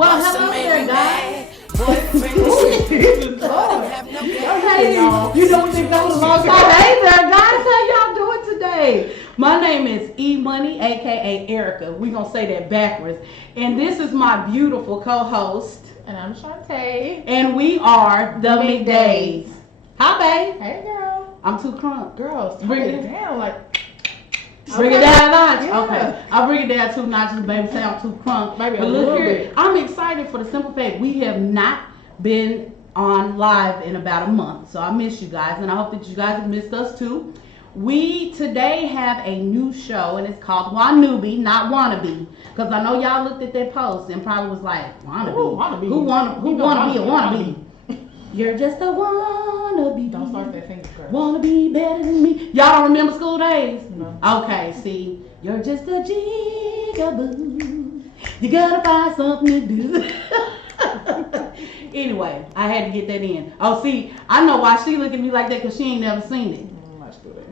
Well, hello there, guys. Okay, you know what they go along. Hey there, guys. How y'all doing today? My name is E Money, aka Erica. We gonna say that backwards. And this is my beautiful co-host. And I'm Shantae. And we are the McDays. Hi, babe. Hey, girl. I'm too crunk. Girl, bring it down Bring it down a notch. Yeah. Okay, I'll bring it down 2 notches, baby. Say I'm too crunk. Maybe but a look little here, bit. I'm excited for the simple fact we have not been on live in about a month, so I miss you guys, and I hope that you guys have missed us too. We today have a new show, and it's called Wanuni, not Wannabe, because I know y'all looked at that post and probably was like, Wannabe? Ooh, wannabe. Who wanna be a wannabe? You're just a wannabe. Don't start that finger, girl. Wanna be better than me. Y'all don't remember school days? No. Okay, see, you're just a jigaboo. You gotta find something to do. Anyway, I had to get that in. Oh, see, I know why she look at me like that, because she ain't never seen it.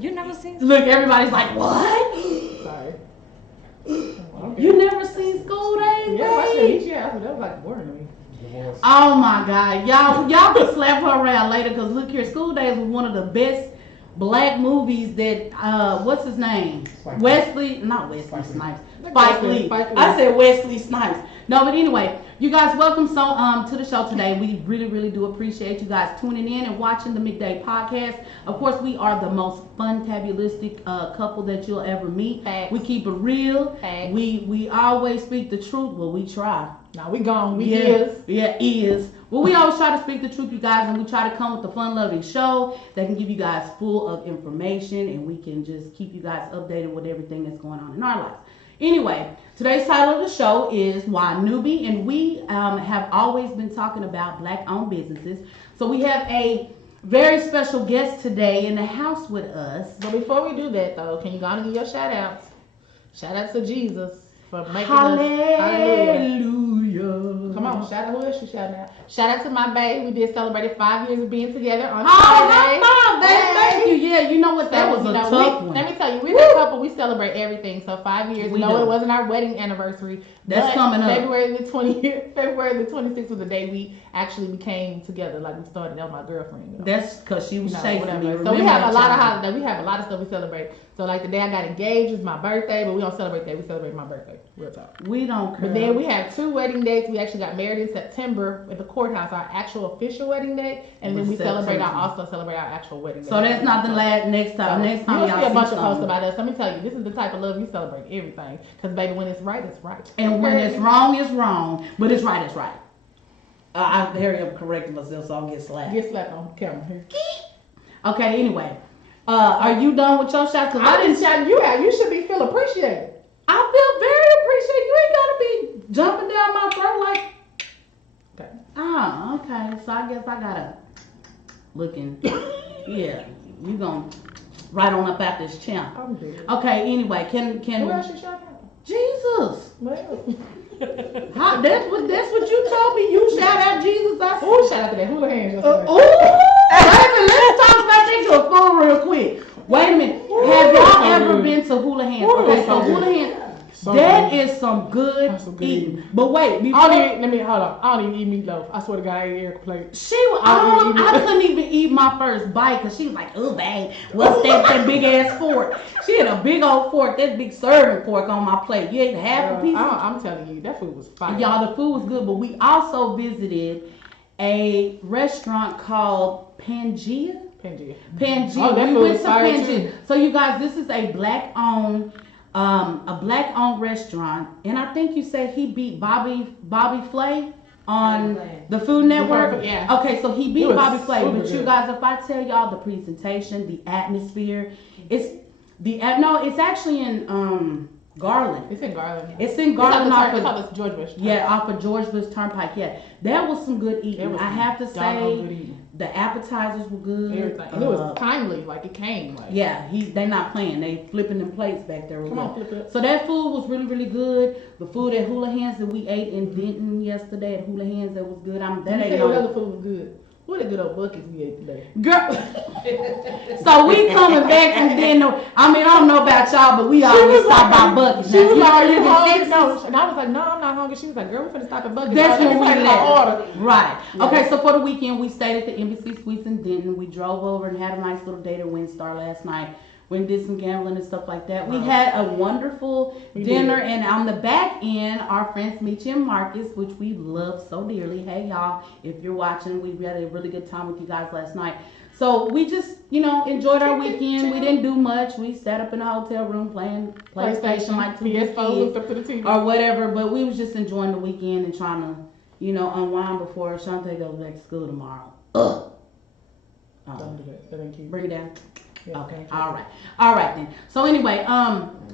You never seen it? Look, everybody's like, what? Sorry. Okay. You never seen School Days, Yeah, I babe? said yeah, that was like boring to me. Oh my God, y'all can slap her around later, because look here, School Days was one of the best black movies that what's his name? Not Wesley Snipes. Spike Lee. I said Wesley Snipes. No, but anyway, you guys, welcome to the show today. We really do appreciate you guys tuning in and watching the McDay podcast. Of course, we are the most fun-tabulistic couple that you'll ever meet. Facts. We keep it real. Facts. We always speak the truth. Well, we try. Now we gone. Is. Well, we always try to speak the truth, you guys, and we try to come with a fun-loving show that can give you guys full of information, and we can just keep you guys updated with everything that's going on in our lives. Anyway, today's title of the show is Wanuni, and we have always been talking about black-owned businesses. So we have a very special guest today in the house with us. But before we do that, though, can you go on and give your shout-outs? Shout-out to Jesus for making Hallelujah. us. Hallelujah. Come on, shout out. Who else you shouting out? Shout out to my babe. We did celebrate 5 years of being together on Saturday. Oh, thank you. Yeah, you know what? That was a tough one. Let me tell you, we're a couple. We celebrate everything. So 5 years. We No, do. it wasn't our wedding anniversary. That's coming up. February the 26th was the day we actually became together. Like we started. That was my girlfriend. You know? That's because she was chasing me. So we have a lot of holidays. We have a lot of stuff we celebrate. So like the day I got engaged is my birthday, but we don't celebrate that. We celebrate my birthday. Real talk. We don't care. But then we have 2 wedding dates. We actually got married in September at the courthouse, our actual official wedding date, and then we also celebrate our actual wedding day. So that's not the next time. Next time you'll y'all see a bunch see of posts something. about us. Let me tell you, this is the type of love we celebrate everything. Because baby, when it's right, it's right. And when it's wrong, it's wrong. But it's right, it's right. I hurry up correcting myself so I don't get slapped. Get slapped on camera here. Okay, anyway. Are you done with your shot? Cause I didn't shout you out. You should feel appreciated. I feel very appreciated. You ain't gotta be jumping down my throat like. Okay. Ah, okay. So I guess I gotta looking. Yeah, you gonna right on up out this champ. I'm good. Okay. Anyway, can Who else you shout out? Jesus? Well. That's what you told me. You shout out Jesus. I Who shout out to that hula hands yesterday? Baby, let's talk about that to a phone real quick. Wait a minute. Have y'all ever been to hula hands? Okay, so hula hands. That is some good eating. But wait, before hold on. I don't even eat meatloaf. I swear to God, I ate Erica plate. I couldn't even eat my first bite because she was like, oh, babe, what's that big ass fork? She had a big old fork, that big serving fork on my plate. You ate half a piece. I'm telling you, that food was fire. Y'all, the food was good, but we also visited a restaurant called Pangea. Pangea. Oh, we went to Pangea. So you guys, this is a black-owned restaurant, and I think you said he beat Bobby Flay on the Food Network. Yeah. Okay, so he beat Bobby Flay, but good. you guys, if I tell y'all the presentation, the atmosphere, it's actually in Garland. It's in Garland. It's in Garland off of George Bush. off of George Bush Turnpike. Yeah, that was some good eating. I have to say, the appetizers were good. Everything. And it was timely, like it came. Like. Yeah, they not playing. They flipping them plates back there. Come on, flip it. So that food was really good. The food at Hula Hands that we ate in Denton yesterday at Hula Hands, that was good. That ain't no other food was good. What a good old buckets we ate today. Girl. So we coming back from dinner. I mean, I don't know about y'all, but we always stop by Buc-ee's. She was like, Are you hungry? the No. And I was like, no, I'm not hungry. She was like, girl, we finna stop at Buc-ee's. That's when we left. Order. Right. Yeah. Okay, so for the weekend, we stayed at the Embassy Suites in Denton. We drove over and had a nice little date at Windstar last night. We did some gambling and stuff like that. We had a wonderful dinner, and on the back end, our friends Michi and Marcus, which we love so dearly. Hey y'all, if you're watching, we had a really good time with you guys last night. So we just, enjoyed our weekend. We didn't do much. We sat up in a hotel room playing PlayStation like two kids or whatever. But we was just enjoying the weekend and trying to, unwind before Shantae goes back to school tomorrow. Don't do that. That ain't cute. Bring it down. Yeah, okay. All right then. So anyway,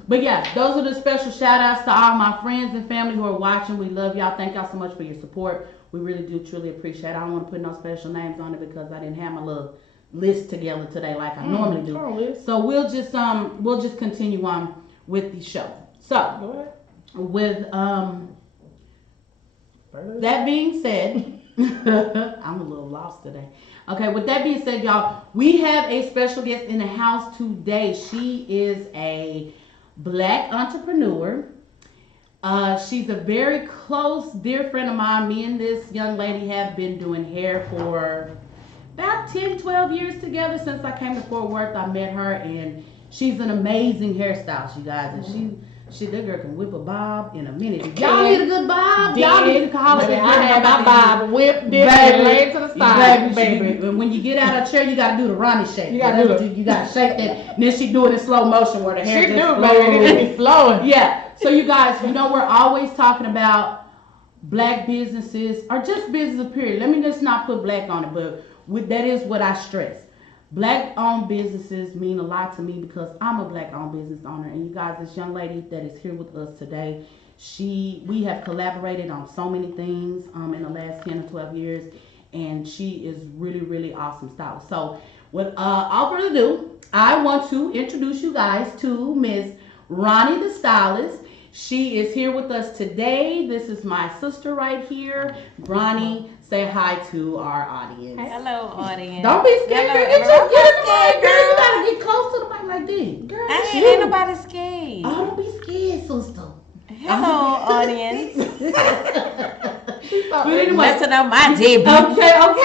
but yeah, those are the special shout outs to all my friends and family who are watching. We love y'all. Thank y'all so much for your support. We really do truly appreciate it. I don't want to put no special names on it because I didn't have my little list together today like I normally do. So we'll just continue on with the show. So go ahead. With that being said, I'm a little lost today. Okay, with that being said, y'all, we have a special guest in the house today. She is a Black entrepreneur. She's a very close, dear friend of mine. Me and this young lady have been doing hair for about 10, 12 years together. Since I came to Fort Worth, I met her, and she's an amazing hairstylist, you guys. And that girl can whip a bob in a minute. If y'all need a good bob, y'all need to call it. I had my bob whipped, did it, laid to the side, baby. When you get out of the chair, you gotta do the Ronnie shake. You gotta shake that. And then she do it in slow motion where the hair just flows. It be flowing. Yeah. So you guys, we're always talking about Black businesses or just business period. Let me just not put Black on it, but that is what I stress. Black-owned businesses mean a lot to me because I'm a Black-owned business owner. And you guys, this young lady that is here with us today, we have collaborated on so many things in the last 10 or 12 years, and she is really, really awesome stylist. So without further ado, I want to introduce you guys to Miss Ronnie the Stylist. She is here with us today. This is my sister right here. Ronnie, say hi to our audience. Hello, audience. Don't be scared, girl. Get in the mic, girl. You gotta get close to the mic like this. Girl, ain't nobody scared. Oh, don't be scared, sister. Hello, audience. But anyway, listen to my debut. Okay.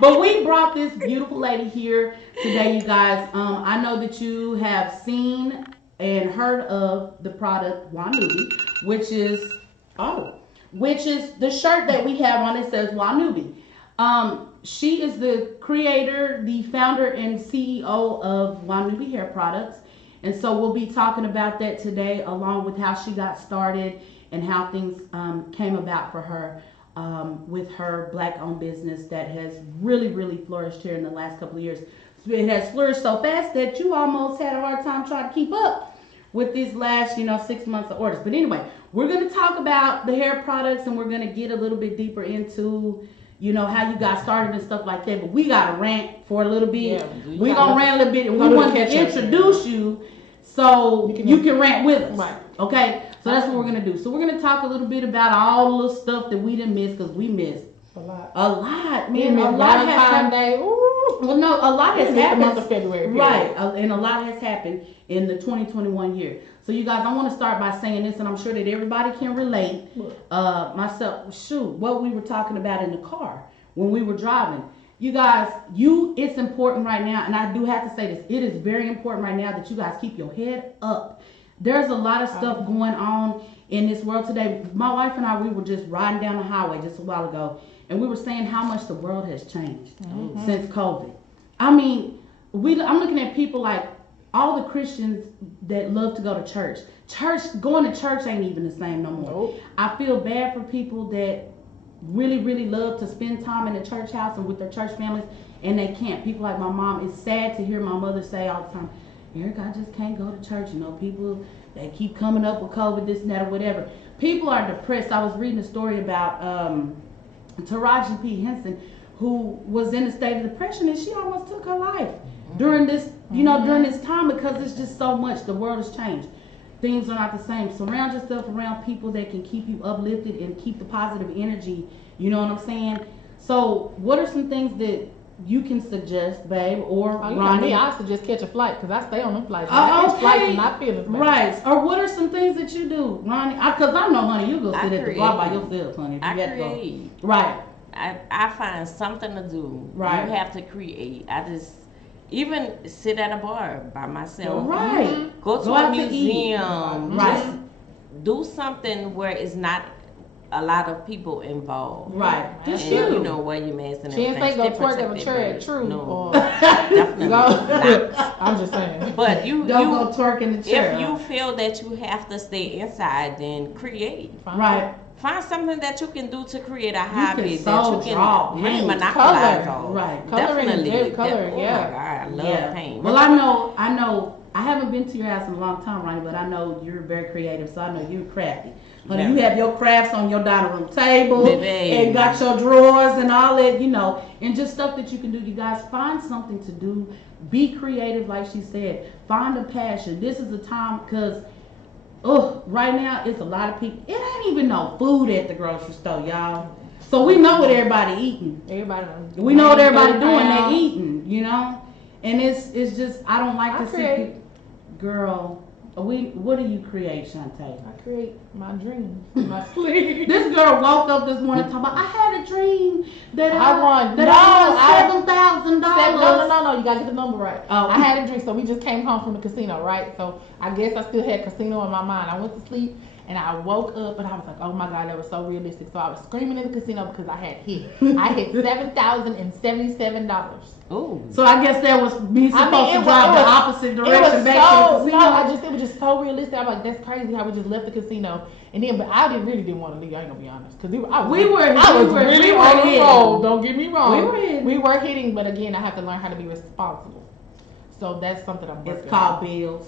But we brought this beautiful lady here today, you guys. I know that you have seen and heard of the product Wanuni, which is the shirt that we have on. It says Wanuni. She is the creator, the founder, and CEO of Wanuni Hair Products. And so we'll be talking about that today, along with how she got started and how things came about for her with her Black-owned business that has really, really flourished here in the last couple of years. It has flourished so fast that you almost had a hard time trying to keep up with these last, 6 months of orders. But anyway, we're going to talk about the hair products, and we're going to get a little bit deeper into how you got started and stuff like that. But we got to rant for a little bit. Yeah, we're going to rant a little bit, and we want to introduce you so you can rant with us. Right. Okay? So that's what we're going to do. So we're going to talk a little bit about all the little stuff that we didn't miss, because we missed a lot. Man, a lot has happened. Well, no, a lot has happened. The month of February. Right. And a lot has happened in the 2021 year. So you guys, I want to start by saying this, and I'm sure that everybody can relate. Myself, what we were talking about in the car when we were driving. You guys, it's important right now, and I do have to say this. It is very important right now that you guys keep your head up. There's a lot of stuff going on in this world today. My wife and I, we were just riding down the highway just a while ago, and we were saying how much the world has changed since COVID. I mean, I'm looking at people like all the Christians that love to go to church. Going to church ain't even the same no more. Nope. I feel bad for people that really, really love to spend time in the church house and with their church families, and they can't. People like my mom, it's sad to hear my mother say all the time, Eric, I just can't go to church. People, they keep coming up with COVID, this and that, or whatever. People are depressed. I was reading a story about Taraji P. Henson, who was in a state of depression, and she almost took her life during this, during this time, because it's just so much. The world has changed. things are not the same. Surround yourself around people that can keep you uplifted and keep the positive energy. You know what I'm saying? So, what are some things that you can suggest, babe, or Oh, you know Ronnie? me, I suggest catch a flight because I stay on them flights. Oh, I catch okay. flights and not feelings. baby. Right. Or what are some things that you do, Ronnie? Because I know, honey, you go sit at the bar by yourself, honey. I You got to go. create. Right. I find something to do. Right. You have to create. I just even sit at a bar by myself. Right. Go to Go a out to eat. museum. Right. Just do something where it's not a lot of people involved. Right. And, Just And, you. you know, wear your mask and She ain't everything. say go Stay twerk at a protected, chair at but True. No, Or definitely not. go. I'm just saying. But you Don't go twerk in the chair. if you feel that you have to stay inside, then create. Right. Find something that you can do to create a can hobby sew, that you can draw, really paint, monopolize color. on. Right. Coloring is Definitely. good, color, Oh yeah. my God, I love paint. Well, I know. I haven't been to your house in a long time, Ronnie, but I know you're very creative, so I know you're crafty. Honey, you have your crafts on your dining room table Baby. and got your drawers and all that, you know, and just stuff that you can do. You guys find something to do. Be creative, like she said. Find a passion. This is the time because, right now it's a lot of people. It ain't even no food at the grocery store, y'all. So we know what everybody eating. Everybody. We know what everybody food doing. around. They eating, you know, and it's just I don't like I to see create. people. Girl, what do you create, Shantae? I create my dreams in my sleep. This girl woke up this morning talking about I had a dream that I won. that No, I won $7,000. No, you gotta get the number right. Oh. I had a drink, so we just came home from the casino, right? So I guess I still had casino in my mind. I went to sleep and I woke up and I was like, oh my God, that was so realistic. So I was screaming in the casino because I had hit. I hit $7,077. Ooh. So I guess that was me supposed to it drive was- the opposite It direction was back to the so, casino. it was just so realistic. I'm like, that's crazy how we just left the casino. And then, but I really didn't want to leave. I ain't gonna be honest, because I was really on the hitting. roll. Don't get me wrong. We were hitting. We were hitting, but again, I have to learn how to be responsible. So that's something I'm working It's called on. bills.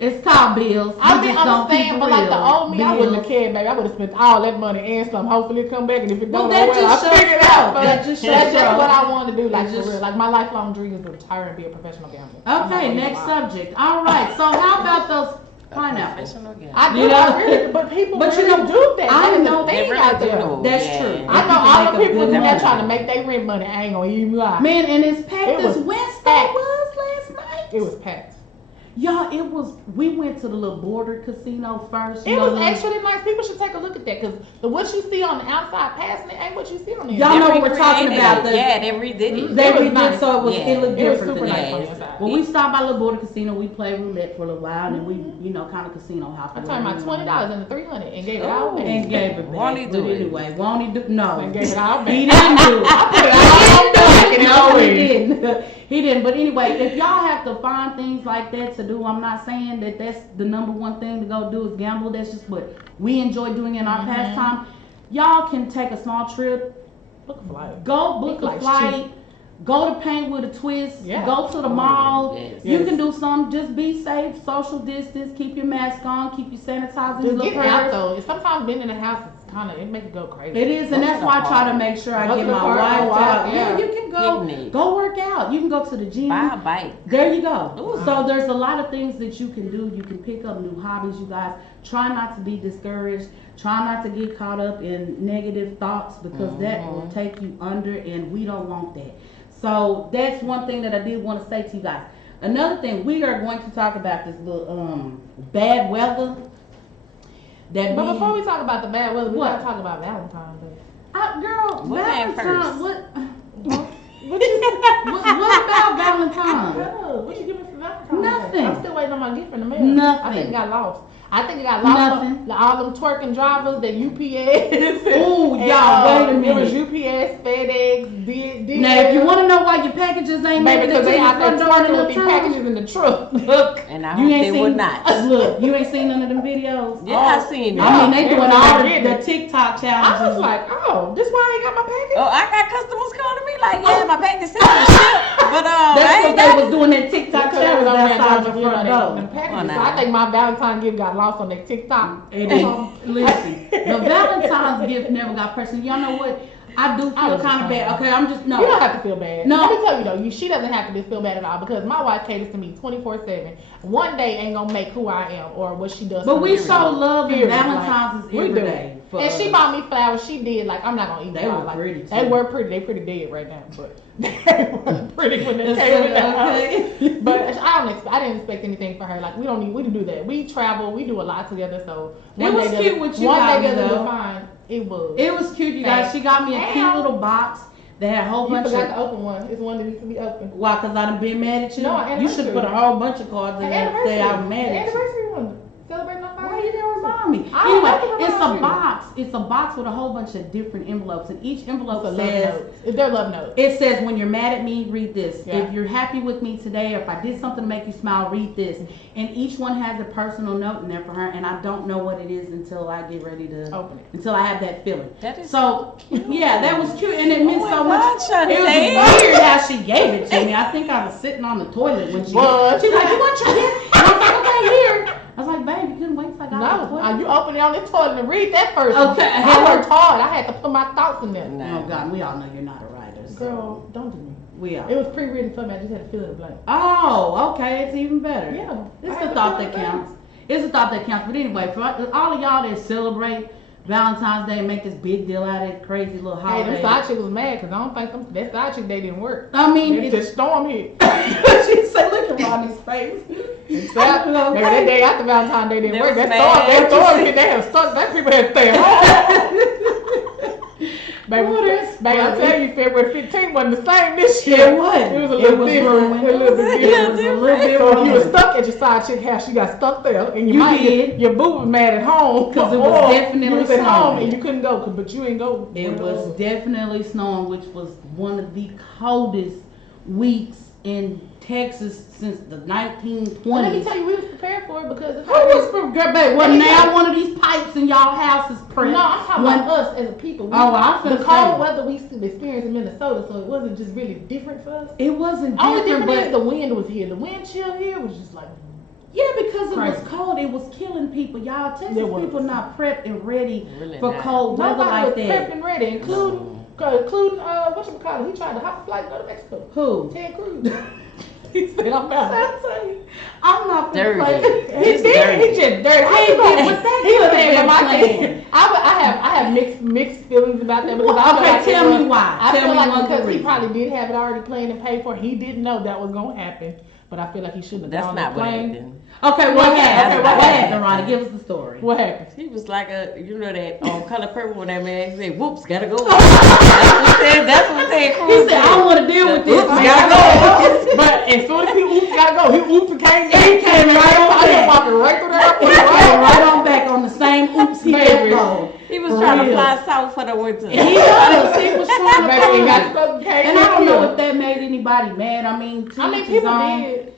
It's called bills. I You mean, just don't keep understand, it but like the real. old me, I wouldn't have Bills. cared, baby. I would have spent all that money and some. Hopefully, it come back, and if it Well, don't that go well, just I figure it shows out. you. But That just that's shows just you. what I want to do, like It for just- real. Like my lifelong dream is to retire and be a professional gambler. I'm not Okay, gonna next lie. subject. All right. So how about those pineapples? Professional guy. I do, You know? I really, but people But you really know, do that. I That is know a They thing really out do. there. That's Yeah. true. I know People all make the a people good in there money. trying to make their rent money. I ain't gonna even lie. Man, and it's packed It as was Wednesday packed. was last night. It was packed. Y'all, it was. We went to the little border casino first. It was actually nice. People should take a look at that because what you see on the outside passing it ain't what you see on the Y'all inside. know what we're talking recreated about. it. Yeah, they redid it. They It was redid, nice. so it was. Yeah. It looked It was different super today. nice on the inside. Well, we stopped by Little Border Casino. We played roulette for a little while, and then we, kind of casino hop. I turned my $20 into $300 and gave it all back. and gave it back. Won't he do But it? anyway, won't he do? No, And gave it all back. he didn't do it. I put it all back and No, he away. didn't. He didn't. But anyway, if y'all have to find things like that to do, I'm not saying that that's the number one thing to go do is gamble. That's just what we enjoy doing in our pastime. Y'all can take a small trip, Look a flight. go book a Flight's flight, go to Paint with a Twist, Yeah. go to the mall. Yes. You Yes. can do some. Just be safe, social distance, keep your mask on, keep your sanitizer in your Just little get out purse. though. Sometimes being in the house is kind of, it makes it go crazy. It is, and Go that's to why the I try to park. make sure I Go get to the my park, wife go walk, out. yeah. You can go Picnic. go work out. You can go to the gym. Buy a bike. There you go. Ooh. So there's a lot of things that you can do. You can pick up new hobbies, you guys. Try not to be discouraged. Try not to get caught up in negative thoughts because that will take you under, and we don't want that. So that's one thing that I did want to say to you guys. Another thing, we are going to talk about this little bad weather. That But before we talk about the bad weather, we What? gotta talk about Valentine's Day. Girl, What came Valentine's. first? What about Valentine's? Oh, what you giving for Valentine's Nothing. Day? I'm still waiting on my gift in the mail. Nothing. I think it got lost. I think it got lost. Nothing. All them twerking drivers, the UPS. Ooh, and, y'all, wait a It was minute. UPS, FedEx, DHL. Now, if you want to know why your packages ain't Baby, making it because to they your out there front door in twerking with enough these time. packages in the truck. Look, And I you hope ain't they seen, would not. Look, you ain't seen none of them videos. Yeah, I seen it. I mean, they Yeah, doing they all did the it. TikTok I challenges. was like, oh, this why I ain't got my package? Oh, I got customers calling me like, yeah, my package is ship, but I That's ain't what they got was doing that TikTok Because they was challenge on there outside dropping, your front door. them packages. Oh, So nah. I think my Valentine's gift got lost on that TikTok. Listen, the Valentine's gift never got personal. Y'all know what? I do I feel was kind of just bad. Okay, I'm just You don't no. have to feel bad. No. Let me tell you though, she doesn't have to feel bad at all because my wife caters to me 24/7. One day ain't gonna make who I am or what she does. But for we me. show love and Period. Valentine's is We every do. day. for And she us. bought me flowers. She did like I'm not gonna eat They them. were Like, pretty, They too. were pretty. They pretty dead right now, but they were pretty when they That's came in good, the house. okay. But I didn't expect anything for her. Like we didn't do that. We travel. We do a lot together. So It was cute what you one got day me, doesn't though. define. It was. It was cute, you guys. She got me a cute Damn. little box that had a whole You bunch forgot of. to open one. It's one that needs to be opened. Why? Because I done been mad at you? No, You should anniversary. put a whole bunch of cards in An there and say I'm mad at you. anniversary one. Celebrating our Why you didn't remind me? I don't have to Anyway, it's remind a you. box. It's a box with a whole bunch of different envelopes, and each envelope It's a love says. note. It's their love note. It says, when you're mad at me, read this. Yeah. If you're happy with me today, or if I did something to make you smile, read this. And each one has a personal note in there for her, and I don't know what it is until I get ready to Open it. until I have that feeling. That is So, yeah, that was cute, and it meant Oh my so God, much. It was Shantae. weird how she gave it to me. I think I was sitting on the toilet when she. Was. She's like, "You want your gift?" And I was like, "Okay, here." I was like, "Babe, you couldn't wait till I got on the No, toilet." you open it on the toilet and read that first. Okay. I worked hard. I had to put my thoughts in there. Oh God, we all know you're not a writer. So Girl, don't do me. we are. It was pre-written for me. I just had to fill in the blank. Oh, okay, it's even better. Yeah. It's I the had thought to that fill in the counts. It's the thought that counts. But anyway, for all of y'all that celebrate Valentine's Day and make this big deal out of it, crazy little Hey, them holiday. side chick was mad because I don't think that side chick they didn't work. I mean, It's just storm hit. she said, "Look at Ronnie's face." Maybe that day after Valentine's Day didn't They work. was That mad. storm hit. They have stuck. That people had to stay home. Baby, I tell you, February 15th wasn't the same this year. It wasn't. It was a little different. ruined. A little bit It different. was a little bit So if you were ruined. stuck at your side chick house, you got stuck there, and You did. your boo was mad at home 'Cause it was or definitely you was at home snowing. and you couldn't go, but you ain't go. It was definitely snowing, which was one of the coldest weeks in Texas since the Well, let me 1920s. tell you, we was prepared for it because Who was prepared? Babe, wasn't now one of these pipes in y'all houses pressed? No, I'm talking When- about us as a people. I was the finna cold say. weather we experienced in Minnesota, so it wasn't just really different for us. It wasn't Only different, different is but the wind was here. The wind chill here was just like yeah, because it was Crazy. cold, it was killing people. Y'all, Texas It was. people not prepped and ready Really for not. cold weather nobody like was that. prepped and ready, including whatchamacallit, he tried to hop a flight and go to Mexico. Who? Ted Cruz. He said, I'm out. I'm not Dirty. play. He Just did. dirty. He just dirty. He did, but that He was could've saying been my planned. thing. I have mixed feelings about that because I feel Okay, like tell it me was- why. I Tell feel me like one because good he reason. probably did have it already planned and paid for. He didn't know that was gonna happen, but I feel like he shouldn't have That's gone not on the what plane. happened. Okay, what happened? Okay, What what happened, Ronnie? Give us the story. What happened? He was like you know that Color Purple when that man said, "Whoops, gotta go." That's what Ted Cruz He said, "I don't want to deal with this." Oops, man. gotta go. But as soon as he oops, gotta go. He oops and came back. He came right on I back. walking right through that. He came right on back on the same oops he Baby. left on. He was For trying to real. fly south for the winter. He was. He was trying to Baby, he got fly. stuck, came And I don't know back if that made anybody mad. I mean, to I mean, each his people own. did.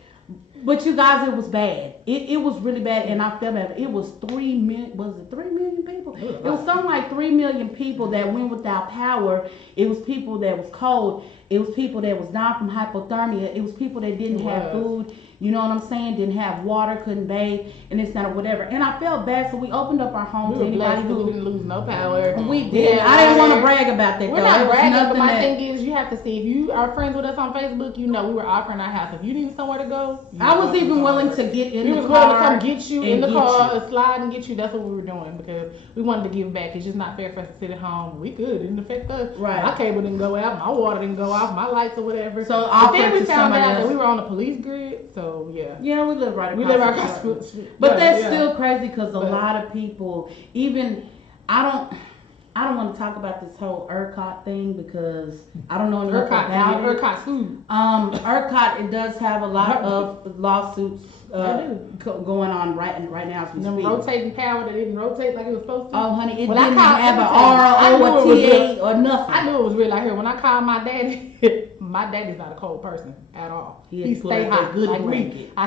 But you guys, it was bad. It was really bad, and I felt bad. It was 3 million. Was it 3 million people? It was something like 3 million people that went without power. It was people that was cold. It was people that was dying from hypothermia. It was people that didn't have food. You know what I'm saying? Didn't have water, couldn't bathe, and this and whatever. And I felt bad, so we opened up our home We to were anybody blessed. We who. didn't lose no power. We did. I didn't want to brag about that. We're though. not It was bragging, but nothing my that- thing is, you have to see if you are friends with us on Facebook. You know, we were offering our house. If you need somewhere to go, I was even willing to get in We the was willing to car. come get you in and the get car, you. slide and get you. That's what we were doing because we wanted to give back. It's just not fair for us to sit at home. We could. It didn't affect us. Right. My cable didn't go out. My water didn't go off. My lights or whatever. So but then offer we to found somebody out that else. we were on the police grid. So yeah. Yeah, we live right across. We live the across street. the street. But Right, that's yeah. still crazy because a But- lot of people, even I don't want to talk about this whole ERCOT thing because I don't know enough about it. ERCOT food. ERCOT, it does have a lot of lawsuits They going on right now as we Them speak. rotating power that didn't rotate like it was supposed to. Oh, honey, it When I didn't called- have an I RO knew or it was TA or nothing. I knew it was real out here. When I called my daddy, my daddy's not a cold person at all. He had He put stay up that hot good like me. blanket. I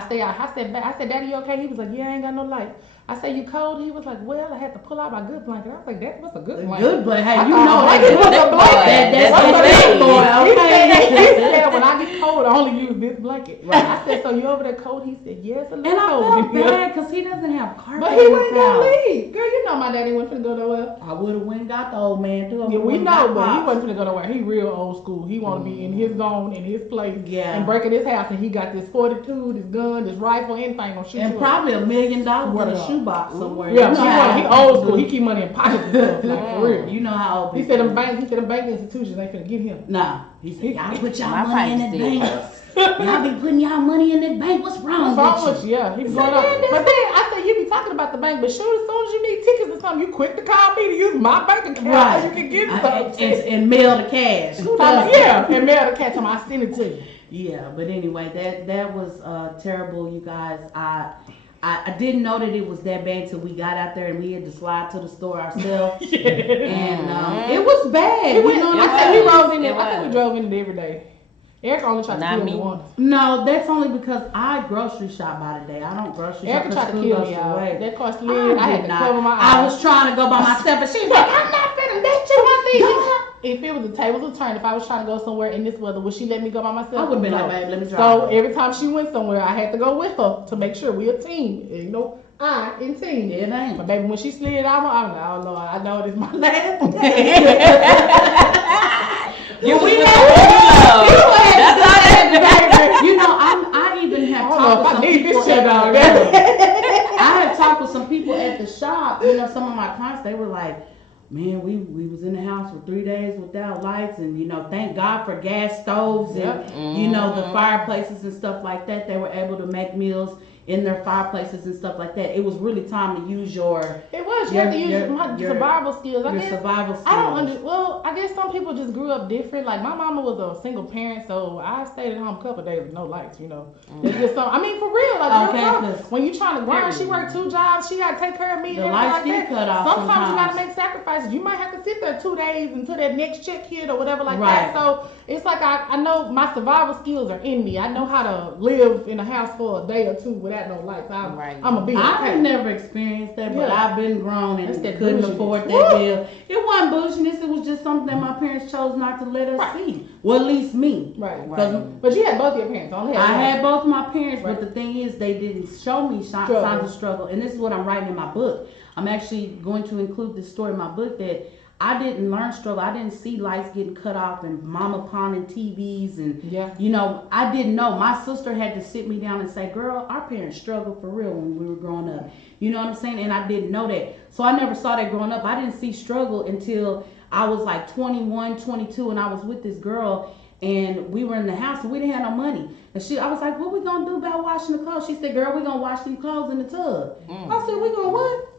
said, Daddy, you okay? He was like, yeah, I ain't got no light. I said, you cold? He was like, well, I had to pull out my good blanket. I was like, that was a good blanket. Good, but hey, I you thought know a blanket was a blanket. that's the big boy, okay? He said, when I get cold, I only use this blanket. Right. I said, so you over there cold? He said, yes, a little And I cold. felt bad because he doesn't have carpet. But he in his wasn't gonna house. leave. Girl, you know my daddy wasn't finna go nowhere. I would have went and got the old man too. Yeah, we know, but he wasn't finna go nowhere. He real old school. He want to be in his zone, in his place, and breaking his house. And he got this 42, this gun, this rifle, anything gonna shoot. And probably $1 million in a shoebox somewhere. Yeah, he old school. He keep money in pockets and stuff, like for real. You know how old he said them bank institutions ain't finna get him. Nah. He said, y'all put y'all money in that bank. Y'all be putting y'all money in that bank. What's wrong with you? Yeah, he was going up. But then I said, you be talking about the bank, but shoot, as soon as you need tickets or something, you quick to call me to use my bank account. Right. So you can get something. And mail the cash. Yeah, and mail the cash. I send it to you. Yeah, but anyway, that was terrible, you guys. I didn't know that it was that bad till we got out there and we had to slide to the store ourselves. And it was bad. I said we drove in there. I think we drove in it every day. Eric only tried to kill me once. No, that's only because I grocery shop by the day. I don't grocery shop. Eric tried to kill me, y'all. That car slid. I had to cover my eyes. I was trying to go by myself, and she was like, "I'm not finna let you." If it was the tables were turned, if I was trying to go somewhere in this weather, would she let me go by myself? I would have been like, babe, let me drive. So every time she went somewhere, I had to go with her to make sure we're a team. You know, I in team. It ain't. But baby, when she slid out, I'm like, oh Lord, I know this is my last day. We know. That's how that. You know, I even have talked with some people. I have talked with some people at the shop. You know, some of my clients, they were like, man, we was in the house for 3 days without lights, and thank God for gas stoves and the fireplaces and stuff like that. They were able to make meals in their fireplaces and stuff like that. It was really time to use your. It was. You have to use your survival skills. Survival skills. I guess some people just grew up different. Like my mama was a single parent, so I stayed at home a couple of days with no lights. It's just some. I mean, for real. Like when you trying to grind, she worked 2 jobs. She got to take care of me. The lights get cut off. Sometimes you got to make sacrifices. You might have to sit there 2 days until that next check hit or whatever like that. So it's like I know my survival skills are in me. I know how to live in a house for a day or 2 without no lights. I'm a big. I've never experienced that, but I've been grown and couldn't afford that bill. It wasn't bullshitness. It was just something that my parents chose not to let us see. Well, at least me. Right. But you had both your parents. I had both my parents, but the thing is, they didn't show me signs of struggle. And this is what I'm writing in my book. I'm actually going to include this story in my book that I didn't learn struggle. I didn't see lights getting cut off and mama pawning TVs and I didn't know. My sister had to sit me down and say, girl, our parents struggled for real when we were growing up. You know what I'm saying? And I didn't know that. So I never saw that growing up. I didn't see struggle until I was like 21, 22, and I was with this girl and we were in the house and we didn't have no money. And I was like, what we gonna do about washing the clothes? She said, girl, we gonna wash these clothes in the tub. I said, we gonna what?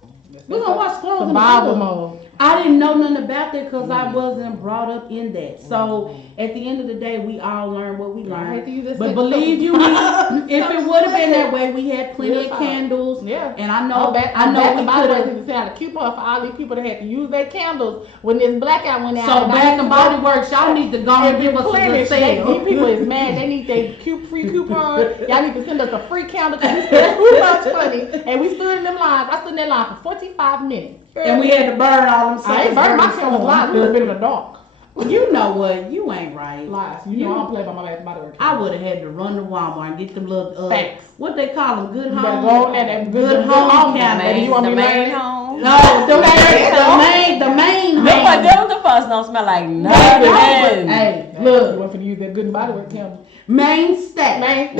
We're going to wash clothes in the tub. I didn't know nothing about that because I wasn't brought up in that. So at the end of the day, we all learn what we learn. But believe you me, if it would have been that way, we had plenty of candles. Yeah. And I know we could have. Had a coupon for all these people that had to use their candles when this blackout went out. So Bath and Body Works, y'all need to go and give us a good sale. These people is mad. They need their free coupon. Y'all need to send us a free candle because we spent too much money. And we stood in them lines. I stood in that line for 45 minutes. And we had to burn all them. I ain't burned my candles live. We would have been in the dark. You know what? You ain't right. Lies. You know I don't play by my Bath and Body Works. I would have had to run to Walmart and get them little facts. What they call them? Good home. Better go on that good home candles. You want me to main home? No, the main home. No, but them the first don't smell like nothing. Hey, look. You want to use that Good Body Works candle? Mainstay.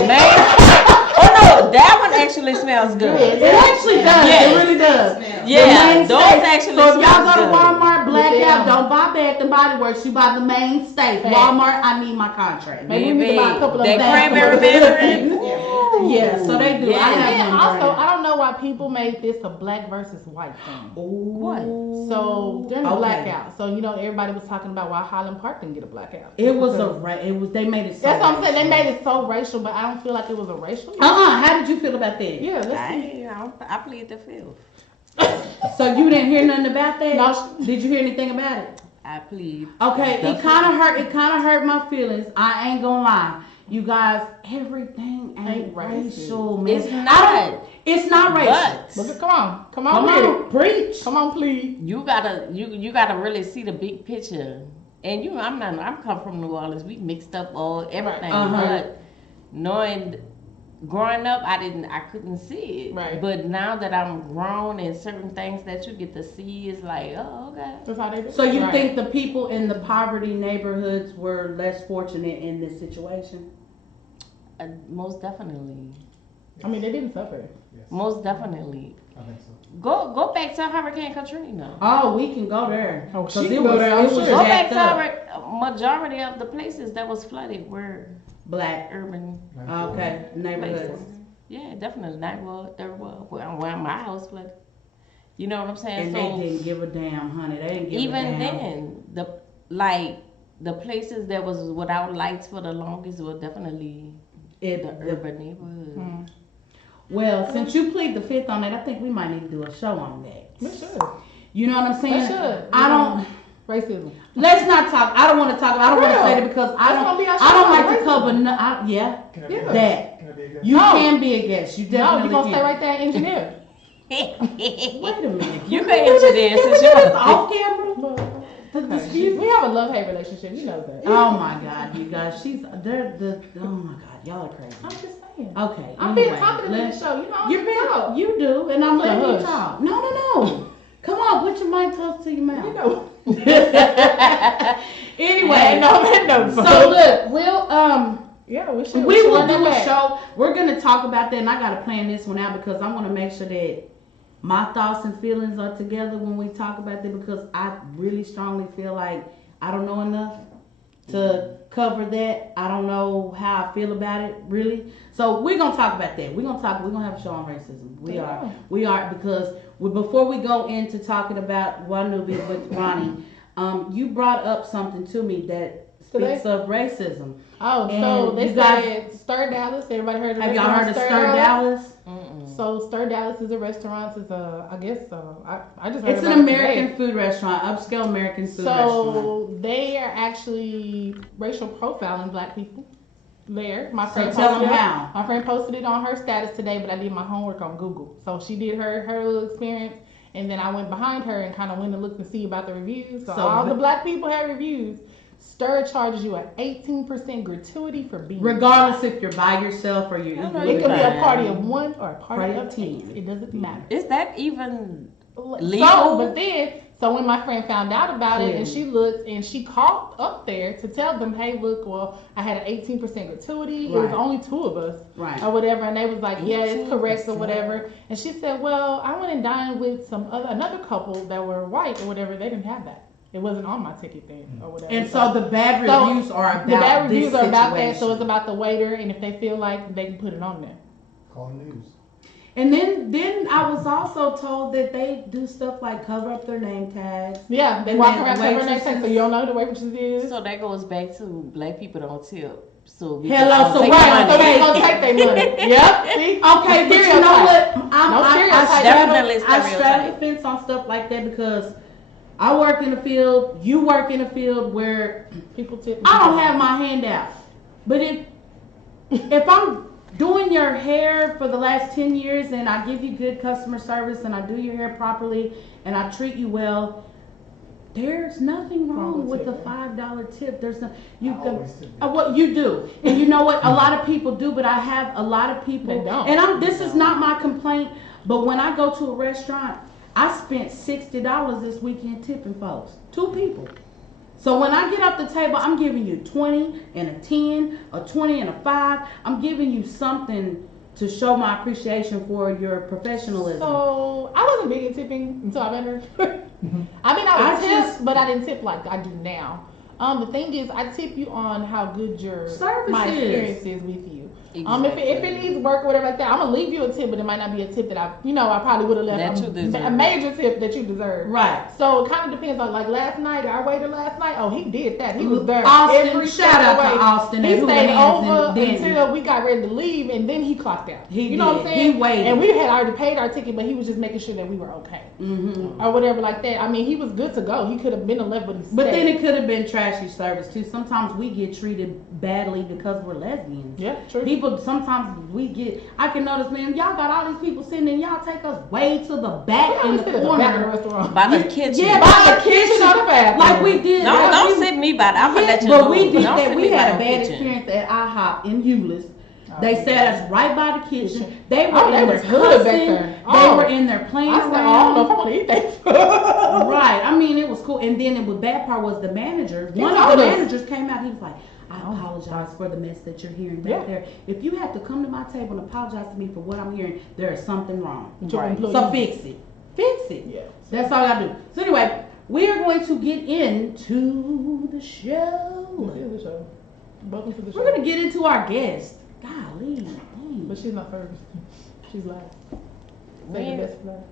Oh no, that one actually smells good. It actually does. Yes. It really does. Yeah, those actually smell good. So if y'all go good. to Walmart, blackout, don't buy Bath and Body Works. You buy the Mainstay. Walmart, I need my contract. Maybe we need to buy a couple of that cranberry mandarin. Yeah, so they do. Yeah, and also, I don't know why people made this a black versus white thing. What? So during the blackout, so everybody was talking about why Highland Park didn't get a blackout. They made it so that's what I'm saying. They made it so racial, but I don't feel like it was a racial. How did you feel about that? Yeah, let's see. I plead the fifth. So you didn't hear nothing about that? No. Did you hear anything about it? I plead. Okay, it kind of hurt my feelings. I ain't gonna lie. You guys, everything ain't racial, man. It's not. It's not racial. But come on, preach. Come on, please. You gotta really see the big picture. And I'm come from New Orleans. We mixed up everything. But knowing, growing up, I couldn't see it. Right. But now that I'm grown and certain things that you get to see is like, oh, okay. That's how they do. So you think the people in the poverty neighborhoods were less fortunate in this situation? Most definitely. I mean, they didn't suffer. Yes. Most definitely. I think so. Go back to Hurricane Katrina. Oh, we can go there. Oh, 'Cause she it can was, go there, I'm it was sure. Go back jacked to up. majority of the places that was flooded were Black. urban Okay, neighborhoods. places. Yeah, definitely. Nightwood, third world. Where my house flooded. You know what I'm saying? And so they didn't give a damn, honey. They didn't give a damn. even then, the places that was without lights for the longest were definitely the urban neighborhood. Hmm. Well, since you plead the fifth on that, I think we might need to do a show on that. We should. You know what I'm saying? We should. I don't. Racism. Let's not talk. I don't want to talk. I don't want to Real. say it because I That's gonna be our don't. I don't show, like to racism. cover. Yeah, Can I be Yeah. a that. Can I be a guest? You No. can be a guest. You No, definitely you're gonna can. stay right there, engineer. Wait a minute. You can engineer since Can we do this you're off camera. Okay. We have a love-hate relationship. You know that. Oh my God, you guys, oh my God, y'all are crazy. I'm just saying. Okay, I'm anyway, being talkative in this show. You know, I'm You're being, talk. you do, and I'm letting you hush. talk. No. Come on, put your mic close to your mouth. You know. Anyway, no. so look, we'll Yeah, we should. we should will run that do a back. show. We're gonna talk about that, and I gotta plan this one out because I want to make sure that my thoughts and feelings are together when we talk about that because I really strongly feel like I don't know enough to cover that. I don't know how I feel about it really. So we're gonna talk about that. We're gonna have a show on racism. We are because before we go into talking about Wanuni with Ronnie, you brought up something to me that speaks of racism. Oh, And so they you guys- said Stir Dallas. Everybody heard of Have y'all restaurant heard of Stir Dallas? So Stir Dallas is a restaurant. It's I guess I just heard It's an about it American today. food restaurant, upscale American food restaurant. So they are actually racial profiling black people. There, my friend tell posted them it. how. My friend posted it on her status today, but I did my homework on Google. So she did her little experience, and then I went behind her and kind of went and looked and see about the reviews. So all the black people have reviews. Stir charges you an 18% gratuity for being Regardless if you're by yourself or you're black. eating It with could be a friends. party of one or a party of 10. 10. It doesn't matter. Is that even So, legal? but then, so when my friend found out about it and Yeah. she looked and she called up there to tell them, hey, look, well, I had an 18% gratuity. It was Right. only two of us Right. or whatever. And they was like, yeah, it's correct or 18%. whatever. And she said, well, I went and dined with another couple that were white or whatever. They didn't have that. It wasn't on my ticket then or whatever. And so the bad So, reviews are about the bad reviews this are about that. situation. So it's about the waiter. And if they feel like they can put it on there. Call the news. And then I was also told that they do stuff like cover up their name tags. Yeah, they And walk then around covering their waitresses- face, so you don't know who the waitresses is. So that goes back to black people don't tip. So we Hello, just so take right, money. So we gonna take their money. Yep. See? Okay, but you know what? I stereotype. Definitely straddle the stereotype. fence on stuff like that because I work in a field, you work in a field where People tip. I don't have my hand out. But if I'm doing your hair for the last 10 years and I give you good customer service and I do your hair properly and I treat you well, there's nothing wrong with the $5 tip. There's no you I can always tip them. what you do. And you know what? A lot of people do, but I have a lot of people They don't. and this is not my complaint, but when I go to a restaurant, I spent $60 this weekend tipping folks. 2 people. So when I get up the table, I'm giving you 20 and a 10, a 20 and a 5. I'm giving you something to show my appreciation for your professionalism. So I wasn't big in tipping until I met her. I mean, I would tip, but I didn't tip like I do now. The thing is, I tip you on how good Service my is. experience is with you. If it needs work or whatever like that, I'm gonna leave you a tip, but it might not be a tip that I probably would have left a major tip that you deserve. Right. So it kind of depends on, like last night, our waiter last night, oh, he did that. He was there. Austin, shout out to Austin. He stayed over until we got ready to leave, and then he clocked out. You know what I'm saying? He waited. And we had already paid our ticket, but he was just making sure that we were okay. Or whatever like that. I mean, he was good to go. He could have been a left, but he stayed. But then it could have been trashy service too. Sometimes we get treated badly because we're lesbians. Yeah, true. People, sometimes I can notice, man, y'all got all these people sitting in, y'all take us way to the back in the corner. Back of the restaurant. By the kitchen. Yeah, by the kitchen. Or the bathroom. Like we did. No, don't sit me by the, I'm gonna let you But know. we did Don't that. sit We me by had a the bad kitchen. experience at IHOP in Euless. They sat us right by the kitchen. They were Oh, in they there was hood back cussing. there. They were in there playing I said, around. I don't know if I want to eat that. Right. I mean, it was cool. And then the bad part was the manager. One of the managers came out. He was like, I apologize for the mess that you're hearing back there. If you have to come to my table and apologize to me for what I'm hearing, there is something wrong. Right. So fix it. Fix it. Yeah. That's all I do. So anyway, we are going to get into the show. Welcome to the show. We're going to get into our guest. Golly. Dang. But she's not first. She's last. Man. The best last.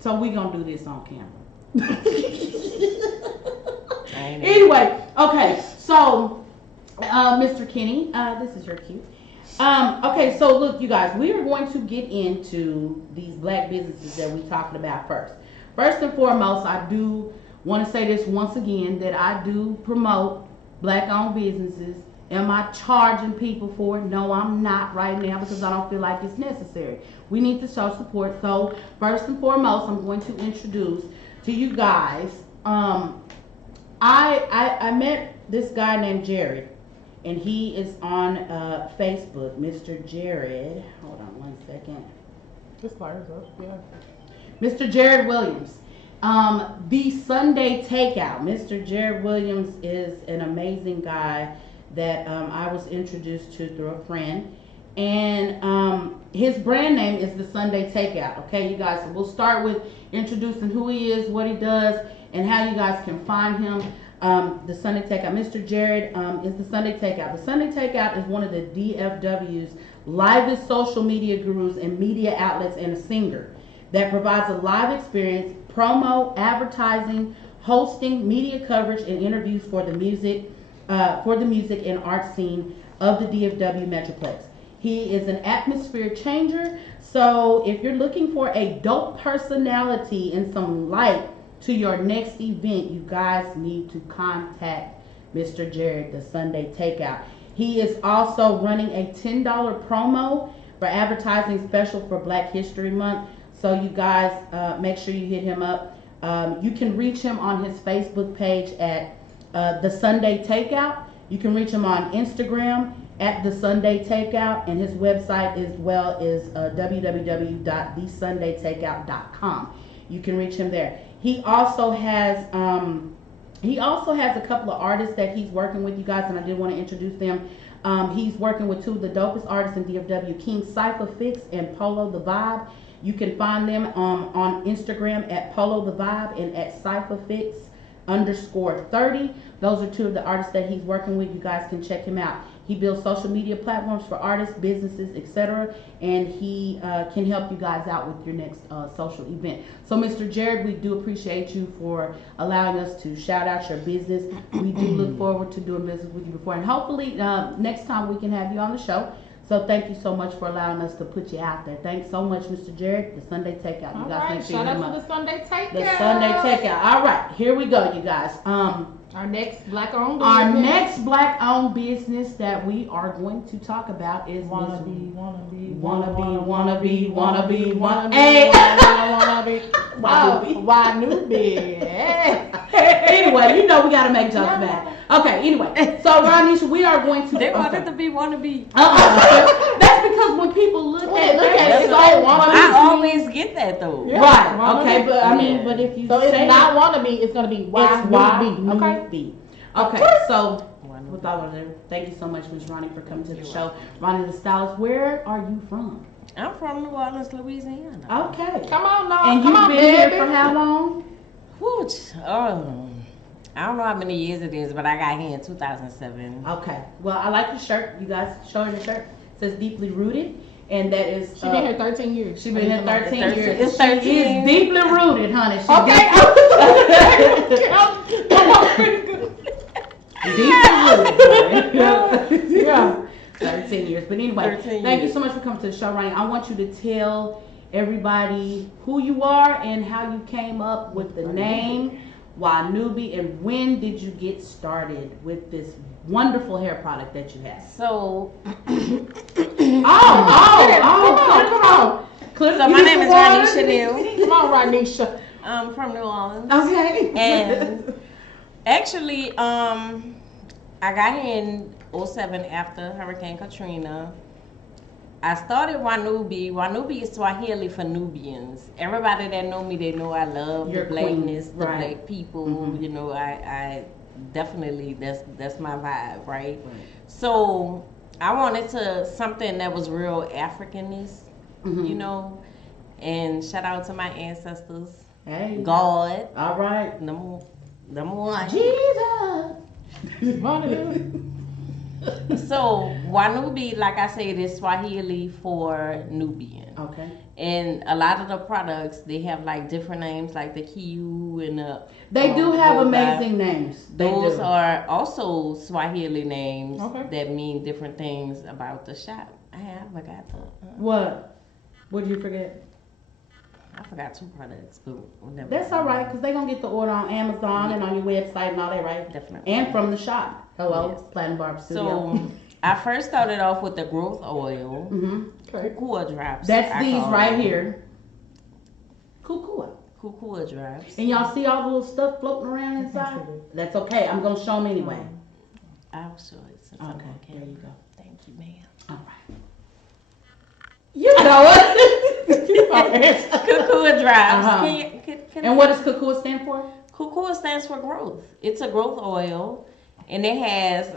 So we going to do this on camera. I ain't Anyway, okay, so Mr. Kenny, this is your cue. Okay, so look, you guys, we are going to get into these black businesses that we're talking about first. First and foremost, I do want to say this once again, that I do promote black-owned businesses. Am I charging people for it? No, I'm not right now because I don't feel like it's necessary. We need to show support. So first and foremost, I'm going to introduce to you guys, I met this guy named Jared, and he is on Facebook. Mr. Jared, hold on one second. Just fires up, yeah. Mr. Jared Williams. The Sunday Takeout. Mr. Jared Williams is an amazing guy that I was introduced to through a friend. And his brand name is the Sunday Takeout. Okay, you guys, so we'll start with introducing who he is, what he does, and how you guys can find him. The Sunday Takeout. Mr. Jared is the Sunday Takeout. The Sunday Takeout is one of the DFW's livest social media gurus and media outlets, and a singer that provides a live experience, promo, advertising, hosting, media coverage, and interviews for the music and art scene of the DFW Metroplex. He is an atmosphere changer. So if you're looking for a dope personality and some light to your next event, you guys need to contact Mr. Jared, the Sunday Takeout. He is also running a $10 promo for advertising special for Black History Month. So you guys make sure you hit him up. You can reach him on his Facebook page at The Sunday Takeout. You can reach him on Instagram at The Sunday Takeout, and his website as well is www.thesundaytakeout.com. You can reach him there. He also has a couple of artists that he's working with, you guys, and I did want to introduce them. He's working with two of the dopest artists in DFW, King Cypher Fix and Polo the Vibe. You can find them on Instagram at Polo the Vibe and at CypherFix_30. Those are two of the artists that he's working with. You guys can check him out. He builds social media platforms for artists, businesses, etc. And he can help you guys out with your next social event. So Mr. Jared, we do appreciate you for allowing us to shout out your business. We do look forward to doing business with you before. And hopefully next time we can have you on the show. So thank you so much for allowing us to put you out there. Thanks so much, Mr. Jared. The Sunday Takeout. You guys make sure shout you out him to up. the Sunday Takeout. The Sunday Takeout. All right, here we go, you guys. Our next black-owned business. Our next black-owned business that we are going to talk about is wannabe. Wannabe. Anyway, you know we gotta make jokes back. Okay, anyway, so Ronisha, we are going to. They wanted to be wannabe. That's because when people look at it, it's all wannabe. I always get that though. Yeah. Right. Wannabe. Okay, but I mean, but if you So say it's not wannabe, it's gonna be wannabe. Okay. Okay. So. Without further ado, thank you so much, Ms. Ronnie, for coming to the show. Ronnie the Stylist, where are you from? I'm from New Orleans, Louisiana. Okay. Come on now. And you've been here for how long? Whooch. I don't know how many years it is, but I got here in 2007. Okay. Well, I like your shirt. You guys show her the shirt. says deeply rooted, and that is She been here 13 years. She been here 13 years. It's 13. She is deeply rooted, honey. She Okay. deeply rooted. Yeah. 13 years. But anyway, thank you so much for coming to the show, Ronnie. I want you to tell everybody who you are and how you came up with the name Wanuni, and when did you get started with this wonderful hair product that you have? So, Come on. So my name is Ranisha Neal. Come on, Ranisha. I'm from New Orleans. Okay. And actually, I got here in 2007 after Hurricane Katrina. I started Wanuni. Wanuni is Swahili for Nubians. Everybody that know me, they know I love Your the blackness, queen, the right. black people. Mhm. You know, I definitely that's my vibe, right? So I wanted something that was real Africanist, you know. And shout out to my ancestors. Hey. God. All right. Number one. Jesus. One of them. So Wanuni, like I said, is Swahili for Nubian. Okay. And a lot of the products, they have like different names, like the Kiu and the. They do have Boba. amazing names. They Those do. are also Swahili names Okay. that mean different things about the shop. I forgot the. What? What did you forget? I forgot 2 products, but whatever. That's all right, because they're going to get the order on Amazon and on your website and all that, right? Definitely. And from the shop. Hello, Yes. Platinum Barb Studio. So I first started off with the growth oil, Okay. kukua drops. That's I these call right them. here. Kukua. Kukua drops. And y'all see all the little stuff floating around inside? That's okay. I'm going to show them anyway. I'll show it since I'm Okay, on there camera. you go. Thank you, ma'am. All right. You know it. Kukua drops. Uh-huh. Can And what does Kukua stand for? Kukua stands for growth. It's a growth oil, and it has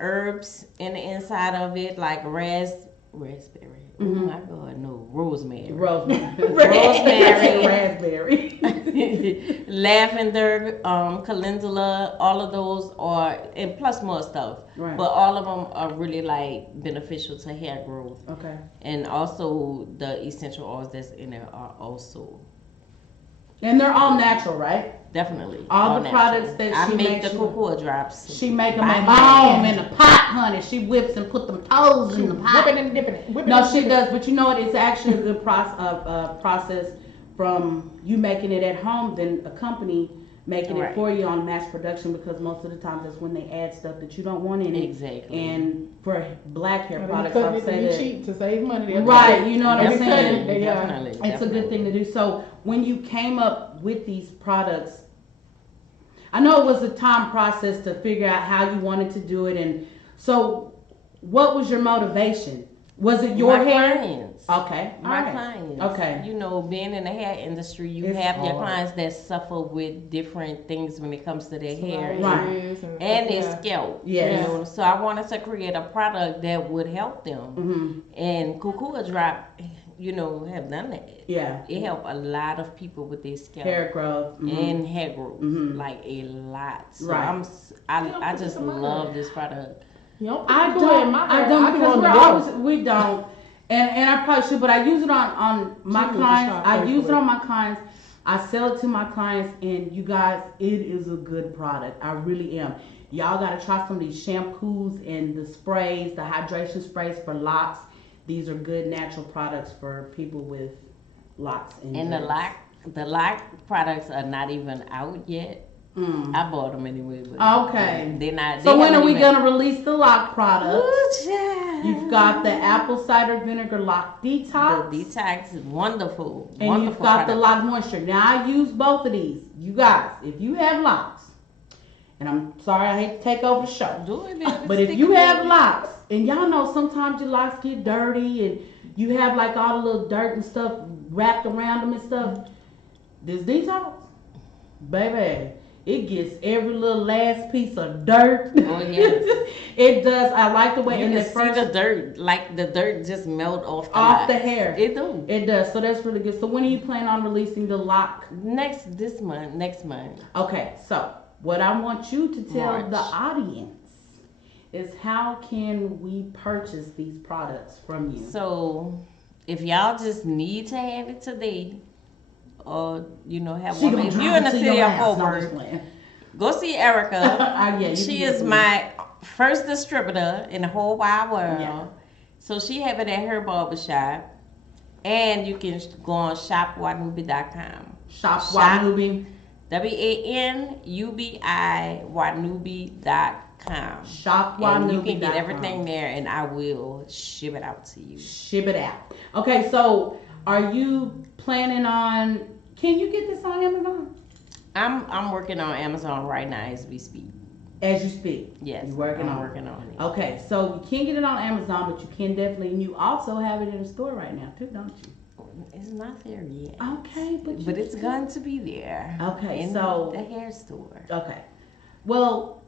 herbs in the inside of it, like raspberry. Oh my God, no, rosemary. Rosemary. Rosemary. Raspberry. Lavender, calendula, all of those are, and plus more stuff. Right. But all of them are really like beneficial to hair growth. Okay. And also the essential oils that's in there are also And they're all natural, right? definitely All the natural. products that I she make makes the you- cocoa drops. She make them by at hand. home in the pot, honey. She whips and put them toes in the pot. Whipping and dipping it. Whipping No, and she dipping does, but you know what? It's actually a good process from you making it at home than a company making it Right. for you on mass production, because most of the times that's when they add stuff that you don't want in it. Exactly. And for black hair it. products, Cutting I'll it to say be that. cheap to save money. They'll Right, cut it. you know what I'm They cut saying? it. They, Definitely. It's a good thing to do. So when you came up with these products, I know it was a time process to figure out how you wanted to do it, and so what was your motivation? Was it your my hair? clients. Okay, My alright. clients. Okay. You know, being in the hair industry, you It's have your hard. clients that suffer with different things when it comes to their hair Right. and their Yeah. scalp. Yes. You know, so I wanted to create a product that would help them. Mm-hmm. And Kukua Drop, you know, have done that. Yeah. It helped a lot of people with their scalp Hair growth. Mhm. and hair growth, Mhm. like a lot. So Right. I just love this product. You don't I put Kukua in my hair. I don't I be because wanting we're to always go. we don't, and I probably should, but I use it on my She was clients. shocked, I use it thankfully. on my clients. I sell it to my clients, and you guys, it is a good product. I really am. Y'all gotta try some of these shampoos and the sprays, the hydration sprays for locks. These are good natural products for people with locks. And the lock products are not even out yet. Mm. I bought them anyway. But Okay. They're not. So they when are haven't we even- gonna release the lock products? Ooh, child. You've got the apple cider vinegar lock detox. The detox is wonderful. And wonderful you've got the product. lock moisture. Now I use both of these. You guys, if you have locks, and I'm sorry I hate to take over the show, Do it, baby. but if Stick you it, have baby. locks, and y'all know sometimes your locks get dirty and you have like all the little dirt and stuff wrapped around them and stuff, this detox, baby, it gets every little last piece of dirt. Oh, yes. It does. I like the way You in can the see first the dirt, like the dirt just melt off the off the locks. hair. It do. It does. So that's really good. So when are you planning on releasing the lock? Next month. Okay, so what I want you to tell March. the audience is how can we purchase these products from you? So if y'all just need to have it today, or have She one, gonna if drive you're in it the to city your of house. No, Fort I'm just Worth, playing. go see Erica. Yeah, you She can is do it. my first distributor in the whole wide world. Yeah. So she have it at her barbershop. And you can go on shopwanubi.com. Shop Wanuni. WANUBI Wanubi.com. Shop And you can get Wanubi.com. everything there, and I will ship it out to you. Ship it out. Okay, so are you planning on? Can you get this on Amazon I'm working on Amazon right now as we speak. as you speak? Yes, You're working I'm on it. working on it. Okay, so you can't get it on Amazon, but you can definitely. And you also have it in the store right now too, don't you? It's not there yet. Okay, But it's going to be there. Okay, in so the hair store. okay. Well,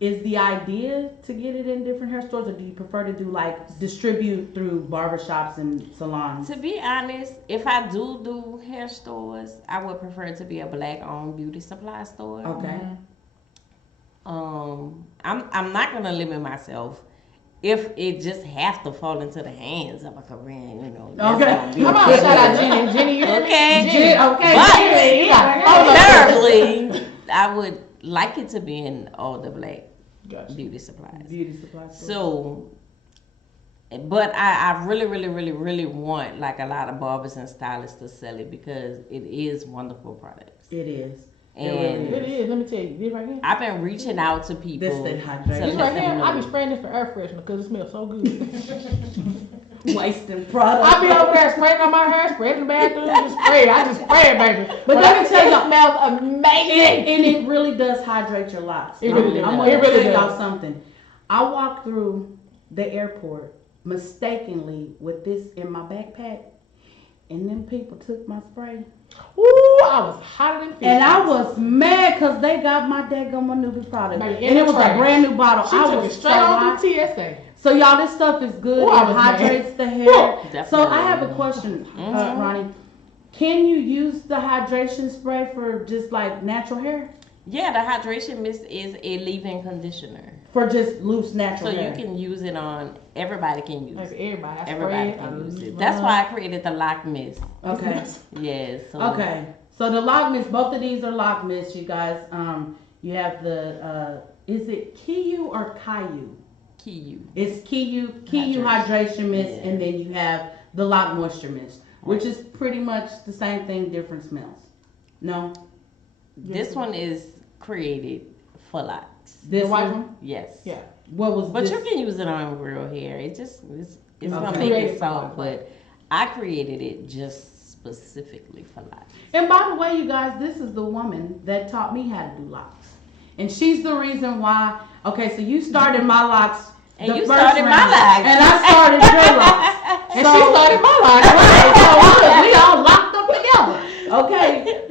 is the idea to get it in different hair stores, or do you prefer to do like distribute through barbershops and salons? To be honest, if I do hair stores, I would prefer it to be a black-owned beauty supply store. Okay. I'm not gonna limit myself. If it just have to fall into the hands of a Korean, that's Okay. gonna be Come on, okay. shout out Jenny. Jenny, you hear me? Okay. Jenny, Okay. But- Jenny, yeah. Hold on. Terribly, I would like it to be in all the black Gotcha. beauty supplies. Beauty supply store. So, but I really, really, really, really want like a lot of barbers and stylists to sell it because it is wonderful products. It is. And It is. Let me tell you, this right here. I've been reaching out to people. This that hydration. This to right let here, them I be know. spraying this for air freshener because it smells so good. Wasting products. I be over there spraying on my hair, spraying in the bathroom, just spray. I just spray it, baby. But let me tell it y'all- smells amazing. And it really does hydrate your locks. It really I'm does. gonna It really tell y'all does. something. I walked through the airport mistakenly with this in my backpack, and then people took my spray. Ooh, I was hotter than fish. And I was mad because they got my daggone Manubi product. Baby, And in it was the a trash. brand new bottle. She I took was it so straight on hot. through TSA. So y'all, this stuff is good. Ooh, I It was mad. hydrates the hair. Ooh, So I have a question, Ronnie. Can you use the hydration spray for just like natural hair? Yeah, the hydration mist is a leave-in conditioner. For just loose natural So hair? you can use it on, everybody can use Like it. everybody. I Everybody spray can it. use it. That's why I created the lock mist. Okay. Yes. So Okay. So the lock mist, both of these are lock mist, you guys. You have the, is it Kiyu or Caillou? Kiyu. It's Kiyu hydration mist, Yeah. and then you have the lock moisture mist, which is pretty much the same thing, different smells. No? This one is created for locks. This The white one? one? Yes. Yeah. What was But this? you can use it on real hair. It's gonna Okay. make Created it for soft, locks. but I created it just specifically for locks. And by the way, you guys, this is the woman that taught me how to do locks. And she's the reason why, okay, so you started my locks. And the you first started my round, locks. And I started your locks. And So- she started my life. Right, so we all locked up together. Okay.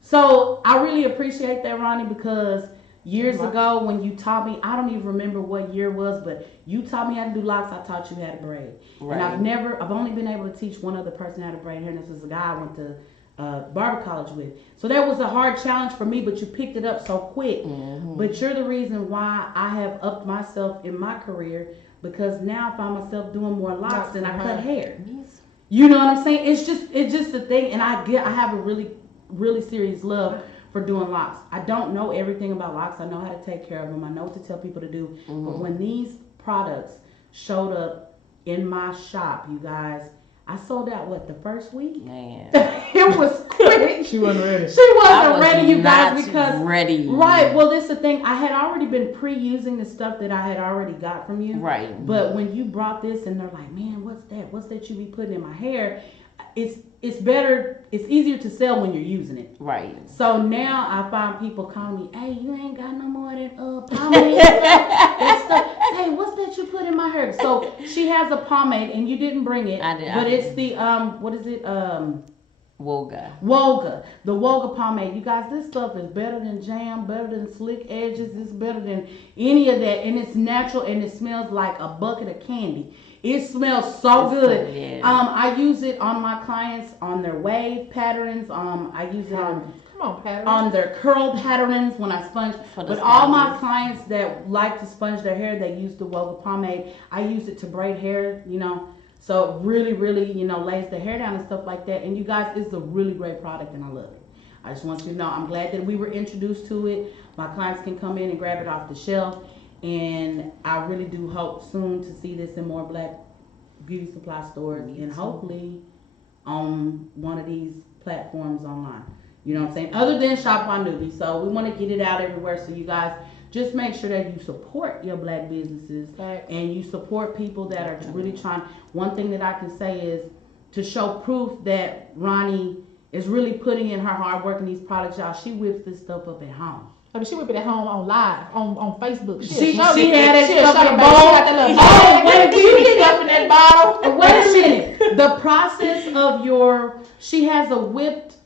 So I really appreciate that, Ronnie, because years ago when you taught me, I don't even remember what year it was, but you taught me how to do locks. I taught you how to braid. Right. And I've only been able to teach one other person how to braid hair, and this was a guy I went to barber college with. So that was a hard challenge for me, but you picked it up so quick. Mm-hmm. But you're the reason why I have upped myself in my career, because now I find myself doing more locks than I cut hair. You know what I'm saying? It's just a thing, and I have a really serious love for doing locks. I don't know everything about locks. I know how to take care of them. I know what to tell people to do. Mm-hmm. But when these products showed up in my shop, you guys, I sold out the first week? Man. It was quick. She wasn't ready. She I wasn't was ready, you guys, not because ready. right. Well, this is the thing. I had already been pre-using the stuff that I had already got from you. Right. But when you brought this, and they're like, "Man, what's that? What's that you be putting in my hair?" It's better. It's easier to sell when you're using it. Right. So now I find people calling me, "Hey, you ain't got no more of that pomade that stuff. Hey, what's that you put in my hair?" So she has a pomade, and you didn't bring it. I did. But it's the what is it? Woga. Woga, the Woga pomade. You guys, this stuff is better than jam, better than slick edges. It's better than any of that, and it's natural, and it smells like a bucket of candy. It smells so good. Yeah. I use it on my clients on their wave patterns. I use it on their curl patterns when I sponge. But all my clients that like to sponge their hair, they use the Woga pomade. I use it to braid hair, so it really, really, lays the hair down and stuff like that. And you guys, it's a really great product and I love it. I just want you to know I'm glad that we were introduced to it. My clients can come in and grab it off the shelf. And I really do hope soon to see this in more black beauty supply stores and hopefully on one of these platforms online. You know what I'm saying? Other than Shop Wanuni. So we want to get it out everywhere. So you guys just make sure that you support your black businesses and you support people that are really trying. One thing that I can say is to show proof that Ronnie is really putting in her hard work in these products, y'all. She whips this stuff up at home. I mean, she whip it at home on live, on Facebook. She had it stuff in a bowl. Stuff in that bottle. Wait a minute. The process of she has a whipped,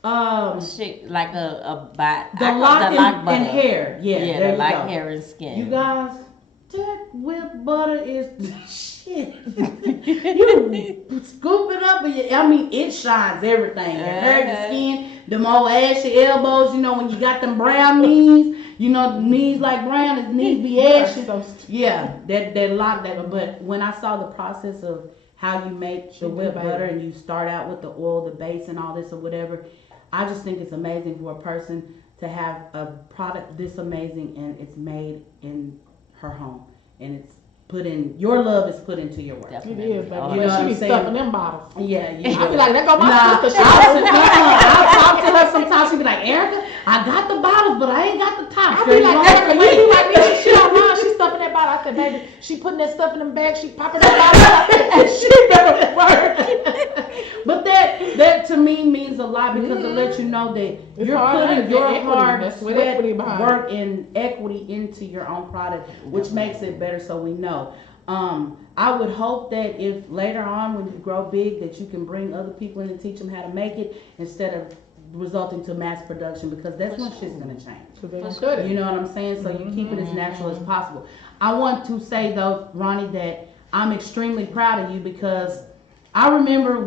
shit, like a the lock and hair. Yeah, the lock, hair, and skin. You guys, that whipped butter is shit. You scoop it up, and it shines everything. Your hair, your skin, the more ashy elbows, when you got them brown knees, knees like brown, his knees be ashy. Yeah, that lock that. But when I saw the process of how you make the whipped butter and you start out with the oil, the base, and all this or whatever, I just think it's amazing for a person to have a product this amazing and it's made in her home and it's your love is put into your work. Definitely. It is, baby. She be stuffing them bottles. Yeah. I be like, that go my sister. I'll talk to her sometimes. She be like, Erica, I got the bottles, but I ain't got the tops. I be like, Erica, you be like this. She don't run. She stuffing that bottle. I said, baby, she putting that stuff in them bags. She popping that bottle out, and she better work. But that to me means a lot because it lets you know that you're putting your hard sweat, work, and equity into your own product, which makes it better. So we know. I would hope that if later on when you grow big that you can bring other people in and teach them how to make it instead of resulting to mass production because that's when shit's gonna change. You know what I'm saying? So you keep it as natural as possible. I want to say though, Ronnie, that I'm extremely proud of you because I remember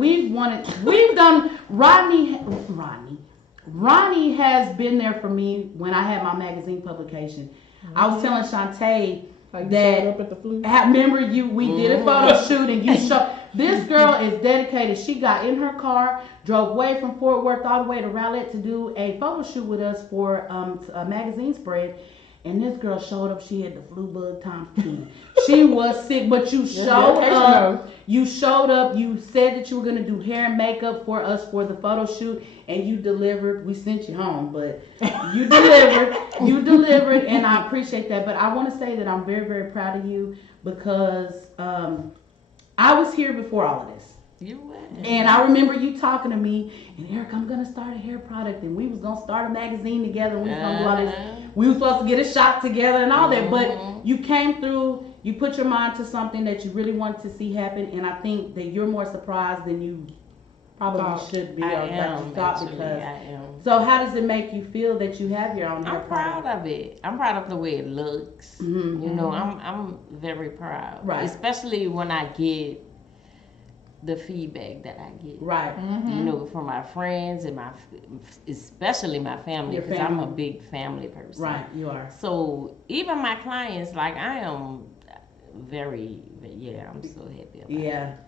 Ronnie has been there for me when I had my magazine publication. I was telling Shantae that remember we did a photo shoot and you showed this girl is dedicated. She got in her car, drove away from Fort Worth all the way to Rowlett to do a photo shoot with us for a magazine spread. And this girl showed up. She had the flu bug times 10. She was sick, but you showed up. You showed up. You said that you were going to do hair and makeup for us for the photo shoot, and you delivered. We sent you home, but you delivered. You delivered, and I appreciate that. But I want to say that I'm very, very proud of you because I was here before all of this. You were. And I remember you talking to me, and Eric, I'm gonna start a hair product, and we was gonna start a magazine together, and we was gonna do all this. We were supposed to get a shot together and all that, but you came through. You put your mind to something that you really wanted to see happen, and I think that you're more surprised than you probably should be. I am. So how does it make you feel that you have your own hair product? I'm proud of it. I'm proud of the way it looks. Mm-hmm. I'm very proud. Right. Especially when I get the feedback that I get. Right. Mm-hmm. From my friends and especially my family, because I'm a big family person. Right, you are. So even my clients, like I am very, I'm so happy about it.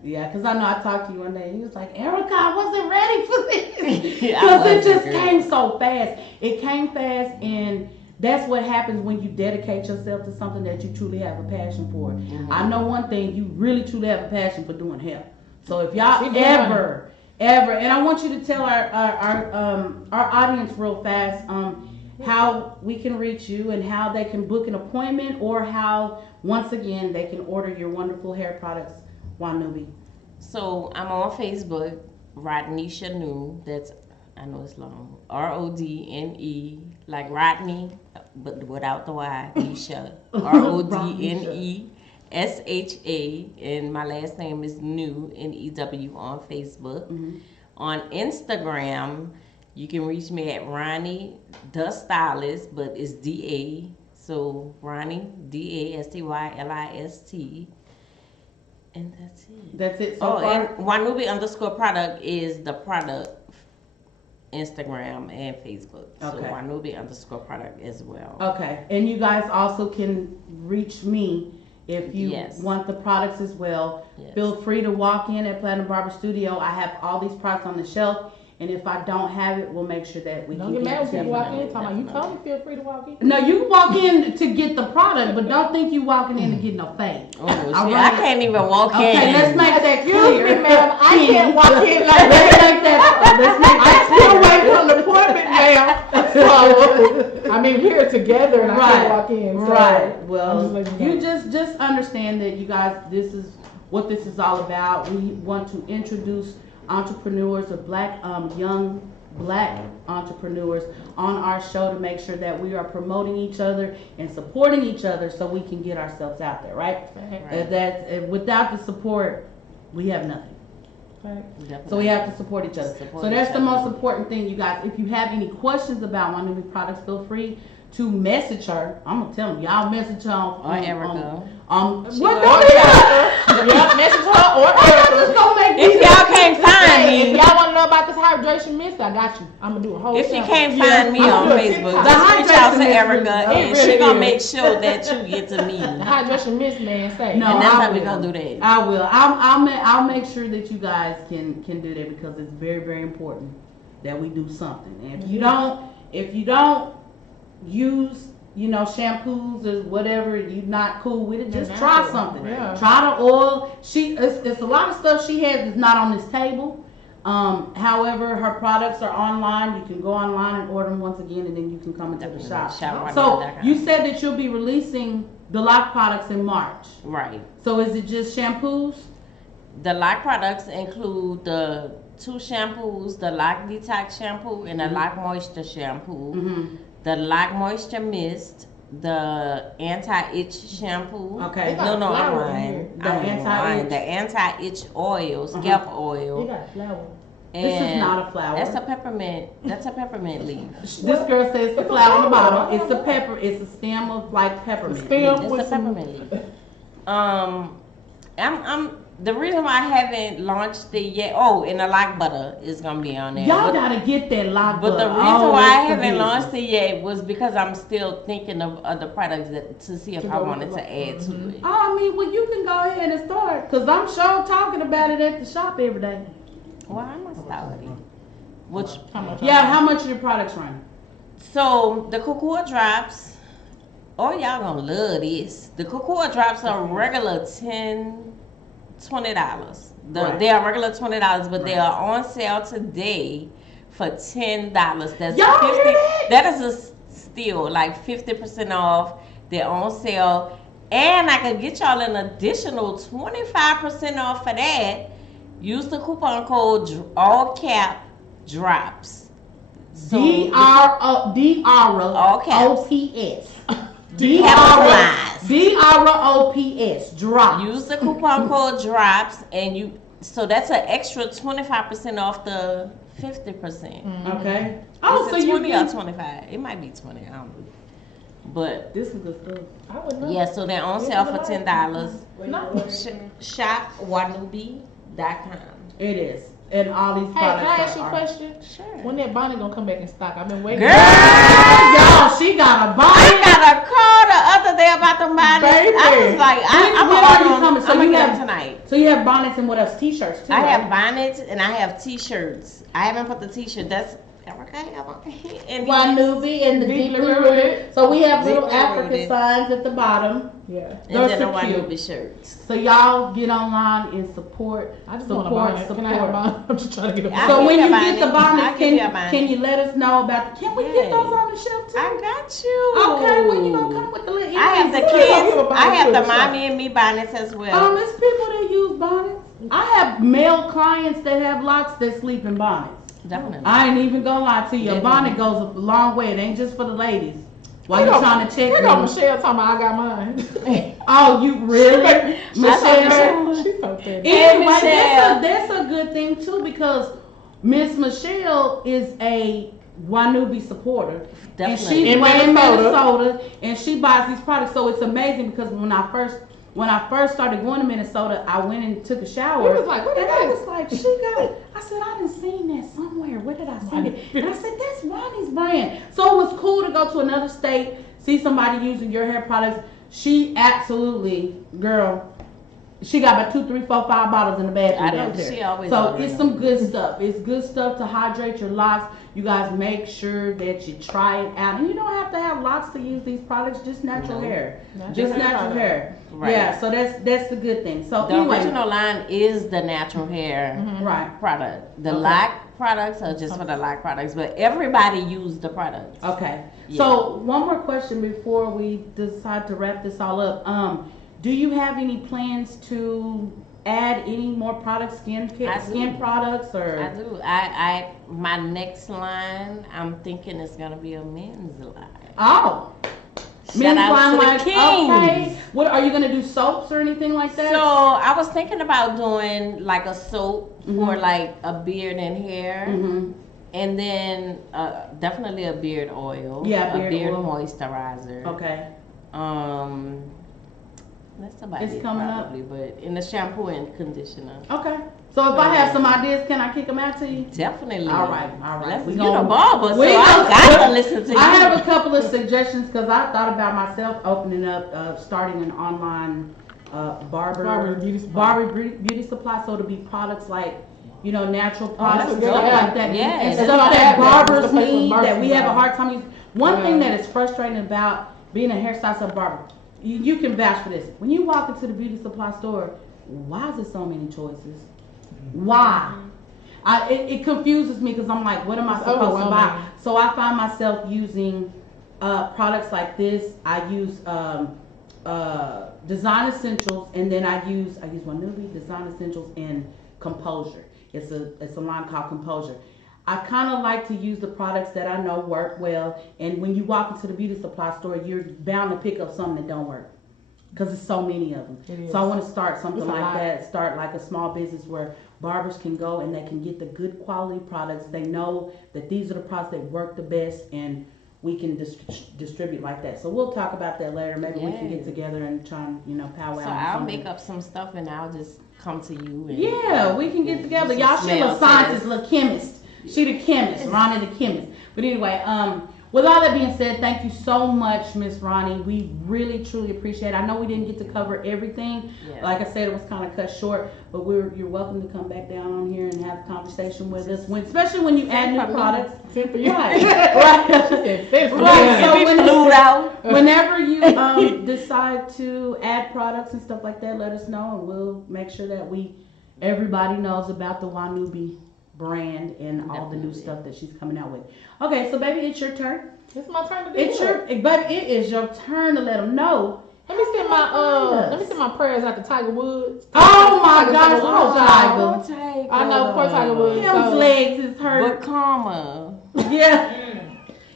Yeah, because I know I talked to you one day and you was like, Erica, I wasn't ready for this. Because it just came so fast. It came fast and that's what happens when you dedicate yourself to something that you truly have a passion for. Mm-hmm. I know one thing, you really truly have a passion for doing hair. So if y'all ever, and I want you to tell our audience real fast how we can reach you and how they can book an appointment or how, once again, they can order your wonderful hair products, Wanuni. So I'm on Facebook, Rodney Shanu. That's, I know it's long, Rodne, like Rodney, but without the Y, Nisha, Rodne. SHA, and my last name is New, New on Facebook. Mm-hmm. On Instagram, you can reach me at Ronnie the Stylist, but it's DA. So Ronnie DASTYLIST. And that's it. That's it so Oh, far? and Wanubi_product is the product Instagram and Facebook. So Okay. Wanubi_product as well. Okay, and you guys also can reach me if you Yes. want the products as well. Yes. Feel free to walk in at Platinum Barber Studio. I have all these products on the shelf, and if I don't have it, we'll make sure that we Don't can get mad get when it to people you. walk in talking about you told me feel free to walk in. No, you can walk in to get the product, but don't think you walking in to get no fade. Oh, All see, right. I can't even walk in. Okay, let's make that Excuse clear. me, ma'am. I can't walk in like Let's that. make that. Let's make I that still clear. waiting on the appointment, ma'am. So, I mean, we're together and I can't walk in. So Right. I'm Well, just letting you you know. just understand that you guys, this is what this is all about. We want to introduce entrepreneurs of young black entrepreneurs on our show to make sure that we are promoting each other and supporting each other so we can get ourselves out there, right? Without the support, we have nothing. Definitely. So we have to support each other. Support So that's each the other. most important thing, you guys. If you have any questions about Wanuni products, feel free to message her. I'm gonna tell them, y'all message her on Erica. what go don't on you Yeah, message her or I'm Erica. just gonna make If these- y'all can't find Hey, if me, y'all want to know about this hydration mist, I got you. I'm gonna do a whole. if you sample. can't Yeah, find me I'm on doing Facebook, TikTok. just The reach out to hydration is Erica really- and it she really gonna is. make sure that you get to me. The And hydration mist, man, say. No, that's I how we will. gonna do that. I will. I'll make sure that you guys can do that because it's very, very important that we do something. And if you don't use shampoos or whatever, you're not cool with it, just try Natural. something. Yeah. Try the oil. It's a lot of stuff she has that's not on this table. However, her products are online. You can go online and order them once again, and then you can come into the shop. So you said that you'll be releasing the lock products in March. Right. So is it just shampoos? The Lock products include the 2 shampoos, the Lock Detox shampoo and the Lock Moisture shampoo, Mm-hmm. the Lock Moisture Mist, the Anti-Itch shampoo. Okay. got No, I'm flour in lying. here. The I'm anti-itch. lying. The Anti-Itch oil, scalp You oil. got flour. This is and not a flower. That's a peppermint. That's a peppermint leaf. This girl says the flower on the bottom. It's a pepper. It's a stem of like peppermint. Stem. It's With a some- peppermint leaf. I'm the reason why I haven't launched it yet. Oh, and the Lock butter is gonna be on there. Y'all But- gotta get that lock But the butter. reason Oh, why I that's the haven't business. launched it yet was because I'm still thinking of other products to see if To I go with wanted the to lock. add to it. Oh, I mean, well, you can go ahead and start, cause I'm sure talking about it at the shop every day. Well, I'm a starter. Which How much? Yeah, how much are your products running? so the cocoa drops. Oh, y'all gonna love this. The cocoa drops are regular $20. Right. They are regular $20, but they Right. are on sale today for $10. That's Y'all hear 50. that? That is still like 50% off. They're on sale, and I could get y'all an additional 25% off for that. Use the coupon code all cap drops. So D-R-O-P-S. Capitalize. D-R-O-P-S. Drop. Use the coupon code drops, and so that's an extra 25% off the 50%. Okay. Oh, Oh, so it's you 20 or get... 25. It might be 20. I don't know. But This is good stuff. I would know. yeah, so they're on sale for $10. No. Shop wanubi.com. It is. And all these Hey, products can I ask you a are... question? Sure. When that bonnet gonna come back in stock? I've been waiting. Girl! Y'all, she got a I body. got a call the other day about the bonnets. Baby. I was like, I'm When are you coming? So I'm you gonna get have- them tonight. So you have bonnets and what else? T-shirts too, I right? have bonnets and I have t-shirts. I haven't put the t-shirt. That's and Wanubi and the Deeply deeply rooted. rooted. So we have little Deeply African rooted. signs at the bottom. Yeah. and Those then the are cute. Wanubi shirts. So y'all get online and support. I just want a bonnet. Can I have a bonnet? I'm just trying to get a I So bonnet. when give you you a get the bonnet. I'll bonnets, give you a bonnet. can you let us know about? Can we get Yes. those on the shelf too? I got you. Okay, when you gonna come with the little? I have the earrings? kids. I have the Bonnet. mommy and me bonnets as well. It's people that use bonnets. I have male clients that have locks that sleep in bonnets. Definitely. I ain't even gonna lie to you. A Yeah. bonnet goes a long way. It ain't just for the ladies. While We you gon- trying to check We got me. Michelle talking about I got mine. Oh, you really? Michelle. She's so petty. Anyway, Michelle. that's a good thing too because Miss Michelle is a Wanubi supporter. And Definitely. she's In in Minnesota. Minnesota and she buys these products. So it's amazing because when when I first started going to Minnesota, I went and took a shower. He was like, what is and I this? was like, she got it. I said, I done seen that somewhere. Where did I see it? And I said, that's Ronnie's brand. So it was cool to go to another state, see somebody using your hair products. She absolutely, girl, she got about 2, 3, 4, 5 bottles in the bathroom I know down there. she always. So it's some good stuff. It's good stuff to hydrate your locks. You guys make sure that you try it out, and you don't have to have locks to use these products. Just natural hair, just natural hair. Right. Yeah. So that's the good thing. So The anyway, original line is the natural hair right. product. The Okay. lock products are just for the lock products, but everybody use the products. Okay. Yeah. So one more question before we decide to wrap this all up. Do you have any plans to add any more products, skin products, or? I do. I my next line, I'm thinking it's gonna be a men's line. Oh. Shout Men's out line to the like, kings. okay. What are you gonna do? Soaps or anything like that? So I was thinking about doing like a soap for Mhm. like a beard and hair, Mm-hmm. and then definitely a beard oil. Yeah, a beard oil. moisturizer. Okay. That's about It's it coming probably, but in the shampoo and conditioner. Okay. So if I have some ideas, can I kick them out to you? Definitely. All right. You gonna- the barber, so we I gonna- gotta listen to you. I have a couple of suggestions because I thought about myself opening up, starting an online barber beauty supply. So it'll be products like, natural products, that's a stuff good like idea. that, Yeah, and that's stuff what I that have. barbers That's the place need where that we have a barbers hard time using. One thing Yeah. that is frustrating about being a hairstylist or barber, you can vouch for this. When you walk into the beauty supply store, why is there so many choices? Why? It confuses me because I'm like, what am I supposed to buy? overwhelming. So I find myself using products like this. I use Design Essentials, and then I use Wanuni Design Essentials and Composure. It's a line called Composure. I kind of like to use the products that I know work well, and when you walk into the beauty supply store, you're bound to pick up something that don't work because there's so many of them. So I want to start something It's a like lot. that. Start like a small business where barbers can go and they can get the good quality products. They know that these are the products that work the best, and we can distribute like that. So we'll talk about that later. Maybe we can get together and try and powwow. So on I'll something. make up some stuff and I'll just come to you. And, Yeah, we can get together. some Y'all, she a smell little scientist, test. little chemist. She the chemist, Ronnie the chemist. But anyway, with all that being said, thank you so much, Miss Ronnie. We really, truly appreciate it. I know we didn't get to cover everything. Yeah. Like I said, it was kind of cut short, but you're welcome to come back down on here and have a conversation with us, especially when you add new products. Same for you. Right. Right. Right. So If we flew out. whenever you decide to add products and stuff like that, let us know, and we'll make sure that everybody knows about the Wanuni brand and all the new stuff that she's coming out with. Okay, so baby, it's your turn. It's my turn to do Baby, it is your turn to let them know. Let me send my prayers out to Tiger Woods. Oh my gosh, Oh, poor Tiger. I know, poor Tiger Woods. His legs is But hurt. karma. Yeah.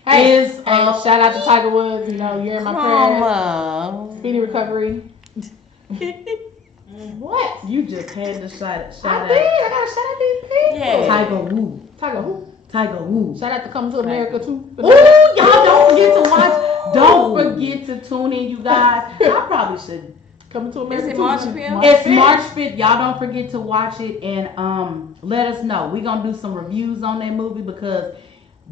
Hey, Is shout out to Tiger Woods. You're in my prayers. Karma. Speedy recovery. What? You just had to shout I out. did. I gotta shout out these people. Yeah. Tiger Woo. Tiger who? Tiger Woo. Shout out to Come to America too. Ooh, y'all don't forget to watch. Don't forget to tune in, you guys. I probably should. Coming to Is America it too. March 5th? It's March 5th. Y'all don't forget to watch it and let us know. We're gonna do some reviews on that movie because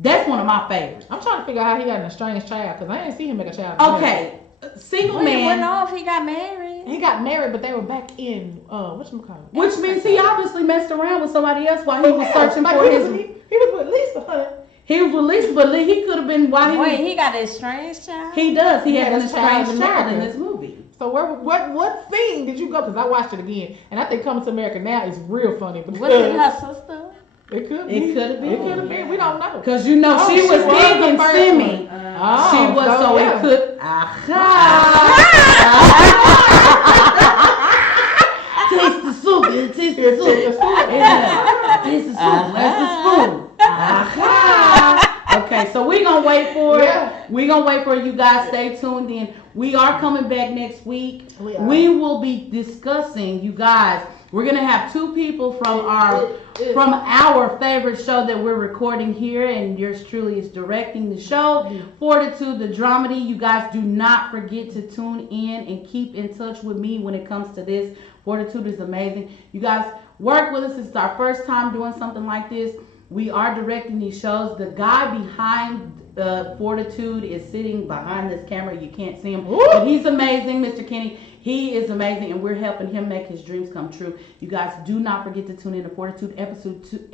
that's one of my favorites. I'm trying to figure out how he got an estranged child because I ain't seen him make a child. Okay, single Went man, off, he got married. He got married, but they were back in whatchamacallit. which means he obviously messed around with somebody else while he was searching Like, for he his. was with Lisa, honey. He was released, but he could have been while he Wait, was. he got an estranged child? He does. He has an has a child estranged in child in America. this movie. So what scene did you go? Because I watched it again, and I think Coming to America Now is real funny. Was it her sister? It could be. It could have been. It could have been. We don't know. Cause Oh, she was she was digging the first Simi. Oh, She was so yeah. it could. Taste the soup. Taste the soup. Yeah. Taste the soup. Where's the spoon? Okay, so we're gonna wait for it. Yeah. We're gonna wait for it. You guys stay tuned in. We are coming back next week. We are. We will be discussing, you guys, We're gonna have 2 people from our favorite show that we're recording here, and yours truly is directing the show. Fortitude, the dramedy. You guys do not forget to tune in and keep in touch with me when it comes to this. Fortitude is amazing. You guys work with us. It's our first time doing something like this. We are directing these shows. The guy behind Fortitude is sitting behind this camera. You can't see him, but he's amazing, Mr. Kenny. He is amazing, and we're helping him make his dreams come true. You guys do not forget to tune in to Fortitude episode 2.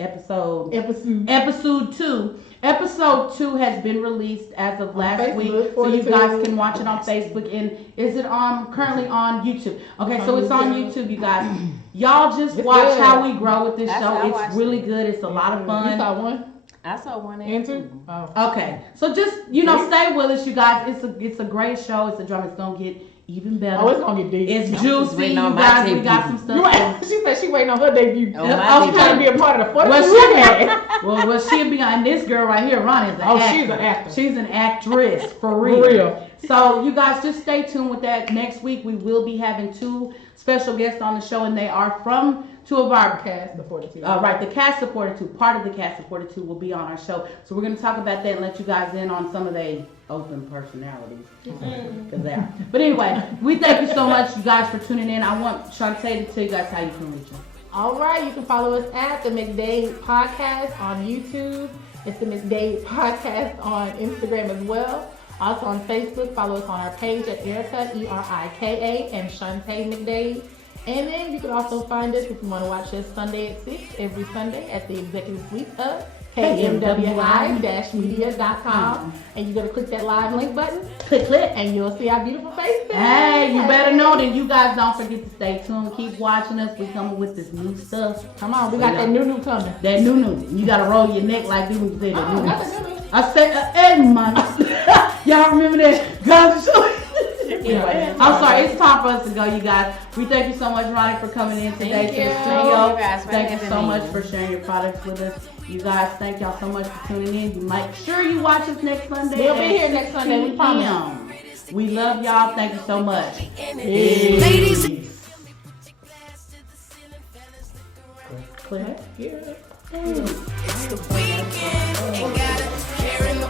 Episode 2 has been released as of last Facebook, week, so you guys can watch it on Facebook. And is it currently on YouTube? Okay, so it's on YouTube, you guys. Y'all just watch how we grow with this show. It's really good. It's a lot of fun. You saw one? I saw 1 and 2. Oh. Okay, so just stay with us, you guys. It's a great show. It's a drama. It's gonna get even better. Oh, it's gonna get deep. It's juicy, you guys. We got some stuff. She said she waiting on her debut. Oh, I'm trying to be a part of the Fortitude. Well, she'll be on. This girl right here, Ronnie, is an actor. She's an actor. She's an actress for real. So you guys just stay tuned with that. Next week we will be having 2 special guests on the show, and they are from 2 of our cast of Fortitude. Right, the cast of Fortitude. Part of the cast of Fortitude will be on our show. So we're going to talk about that and let you guys in on some of their open personalities. Because they are. But anyway, we thank you so much, you guys, for tuning in. I want Shantae to tell you guys how you can reach us. All right, you can follow us at the McDade Podcast on YouTube. It's the McDade Podcast on Instagram as well. Also on Facebook, follow us on our page at Erica, Erika, and Shantae McDade. And then you can also find us if you want to watch us Sunday at 6 every Sunday at the executive suite of KMWI-media.com. And you're going to click that live link button. Click, and you'll see our beautiful faces. Hey, you better know that. You guys don't forget to stay tuned. Keep watching us. We're coming with this new stuff. Come on, we got that new coming. That new. You got to roll your neck like this when you say that new. Not the new. I said, hey, man. Y'all remember that? Guys, anyway, I'm sorry. It's time for us to go, you guys. We thank you so much, Ronnie, for coming in today to the studio. Thank you so much for sharing your products with us. You guys, thank y'all so much for tuning in. You make sure you watch us nenext Sunday. We'll be here next Sunday, we promise. We love y'all. Thank you so much. Ladies. Clear. It's the weekend, ain't got a care in the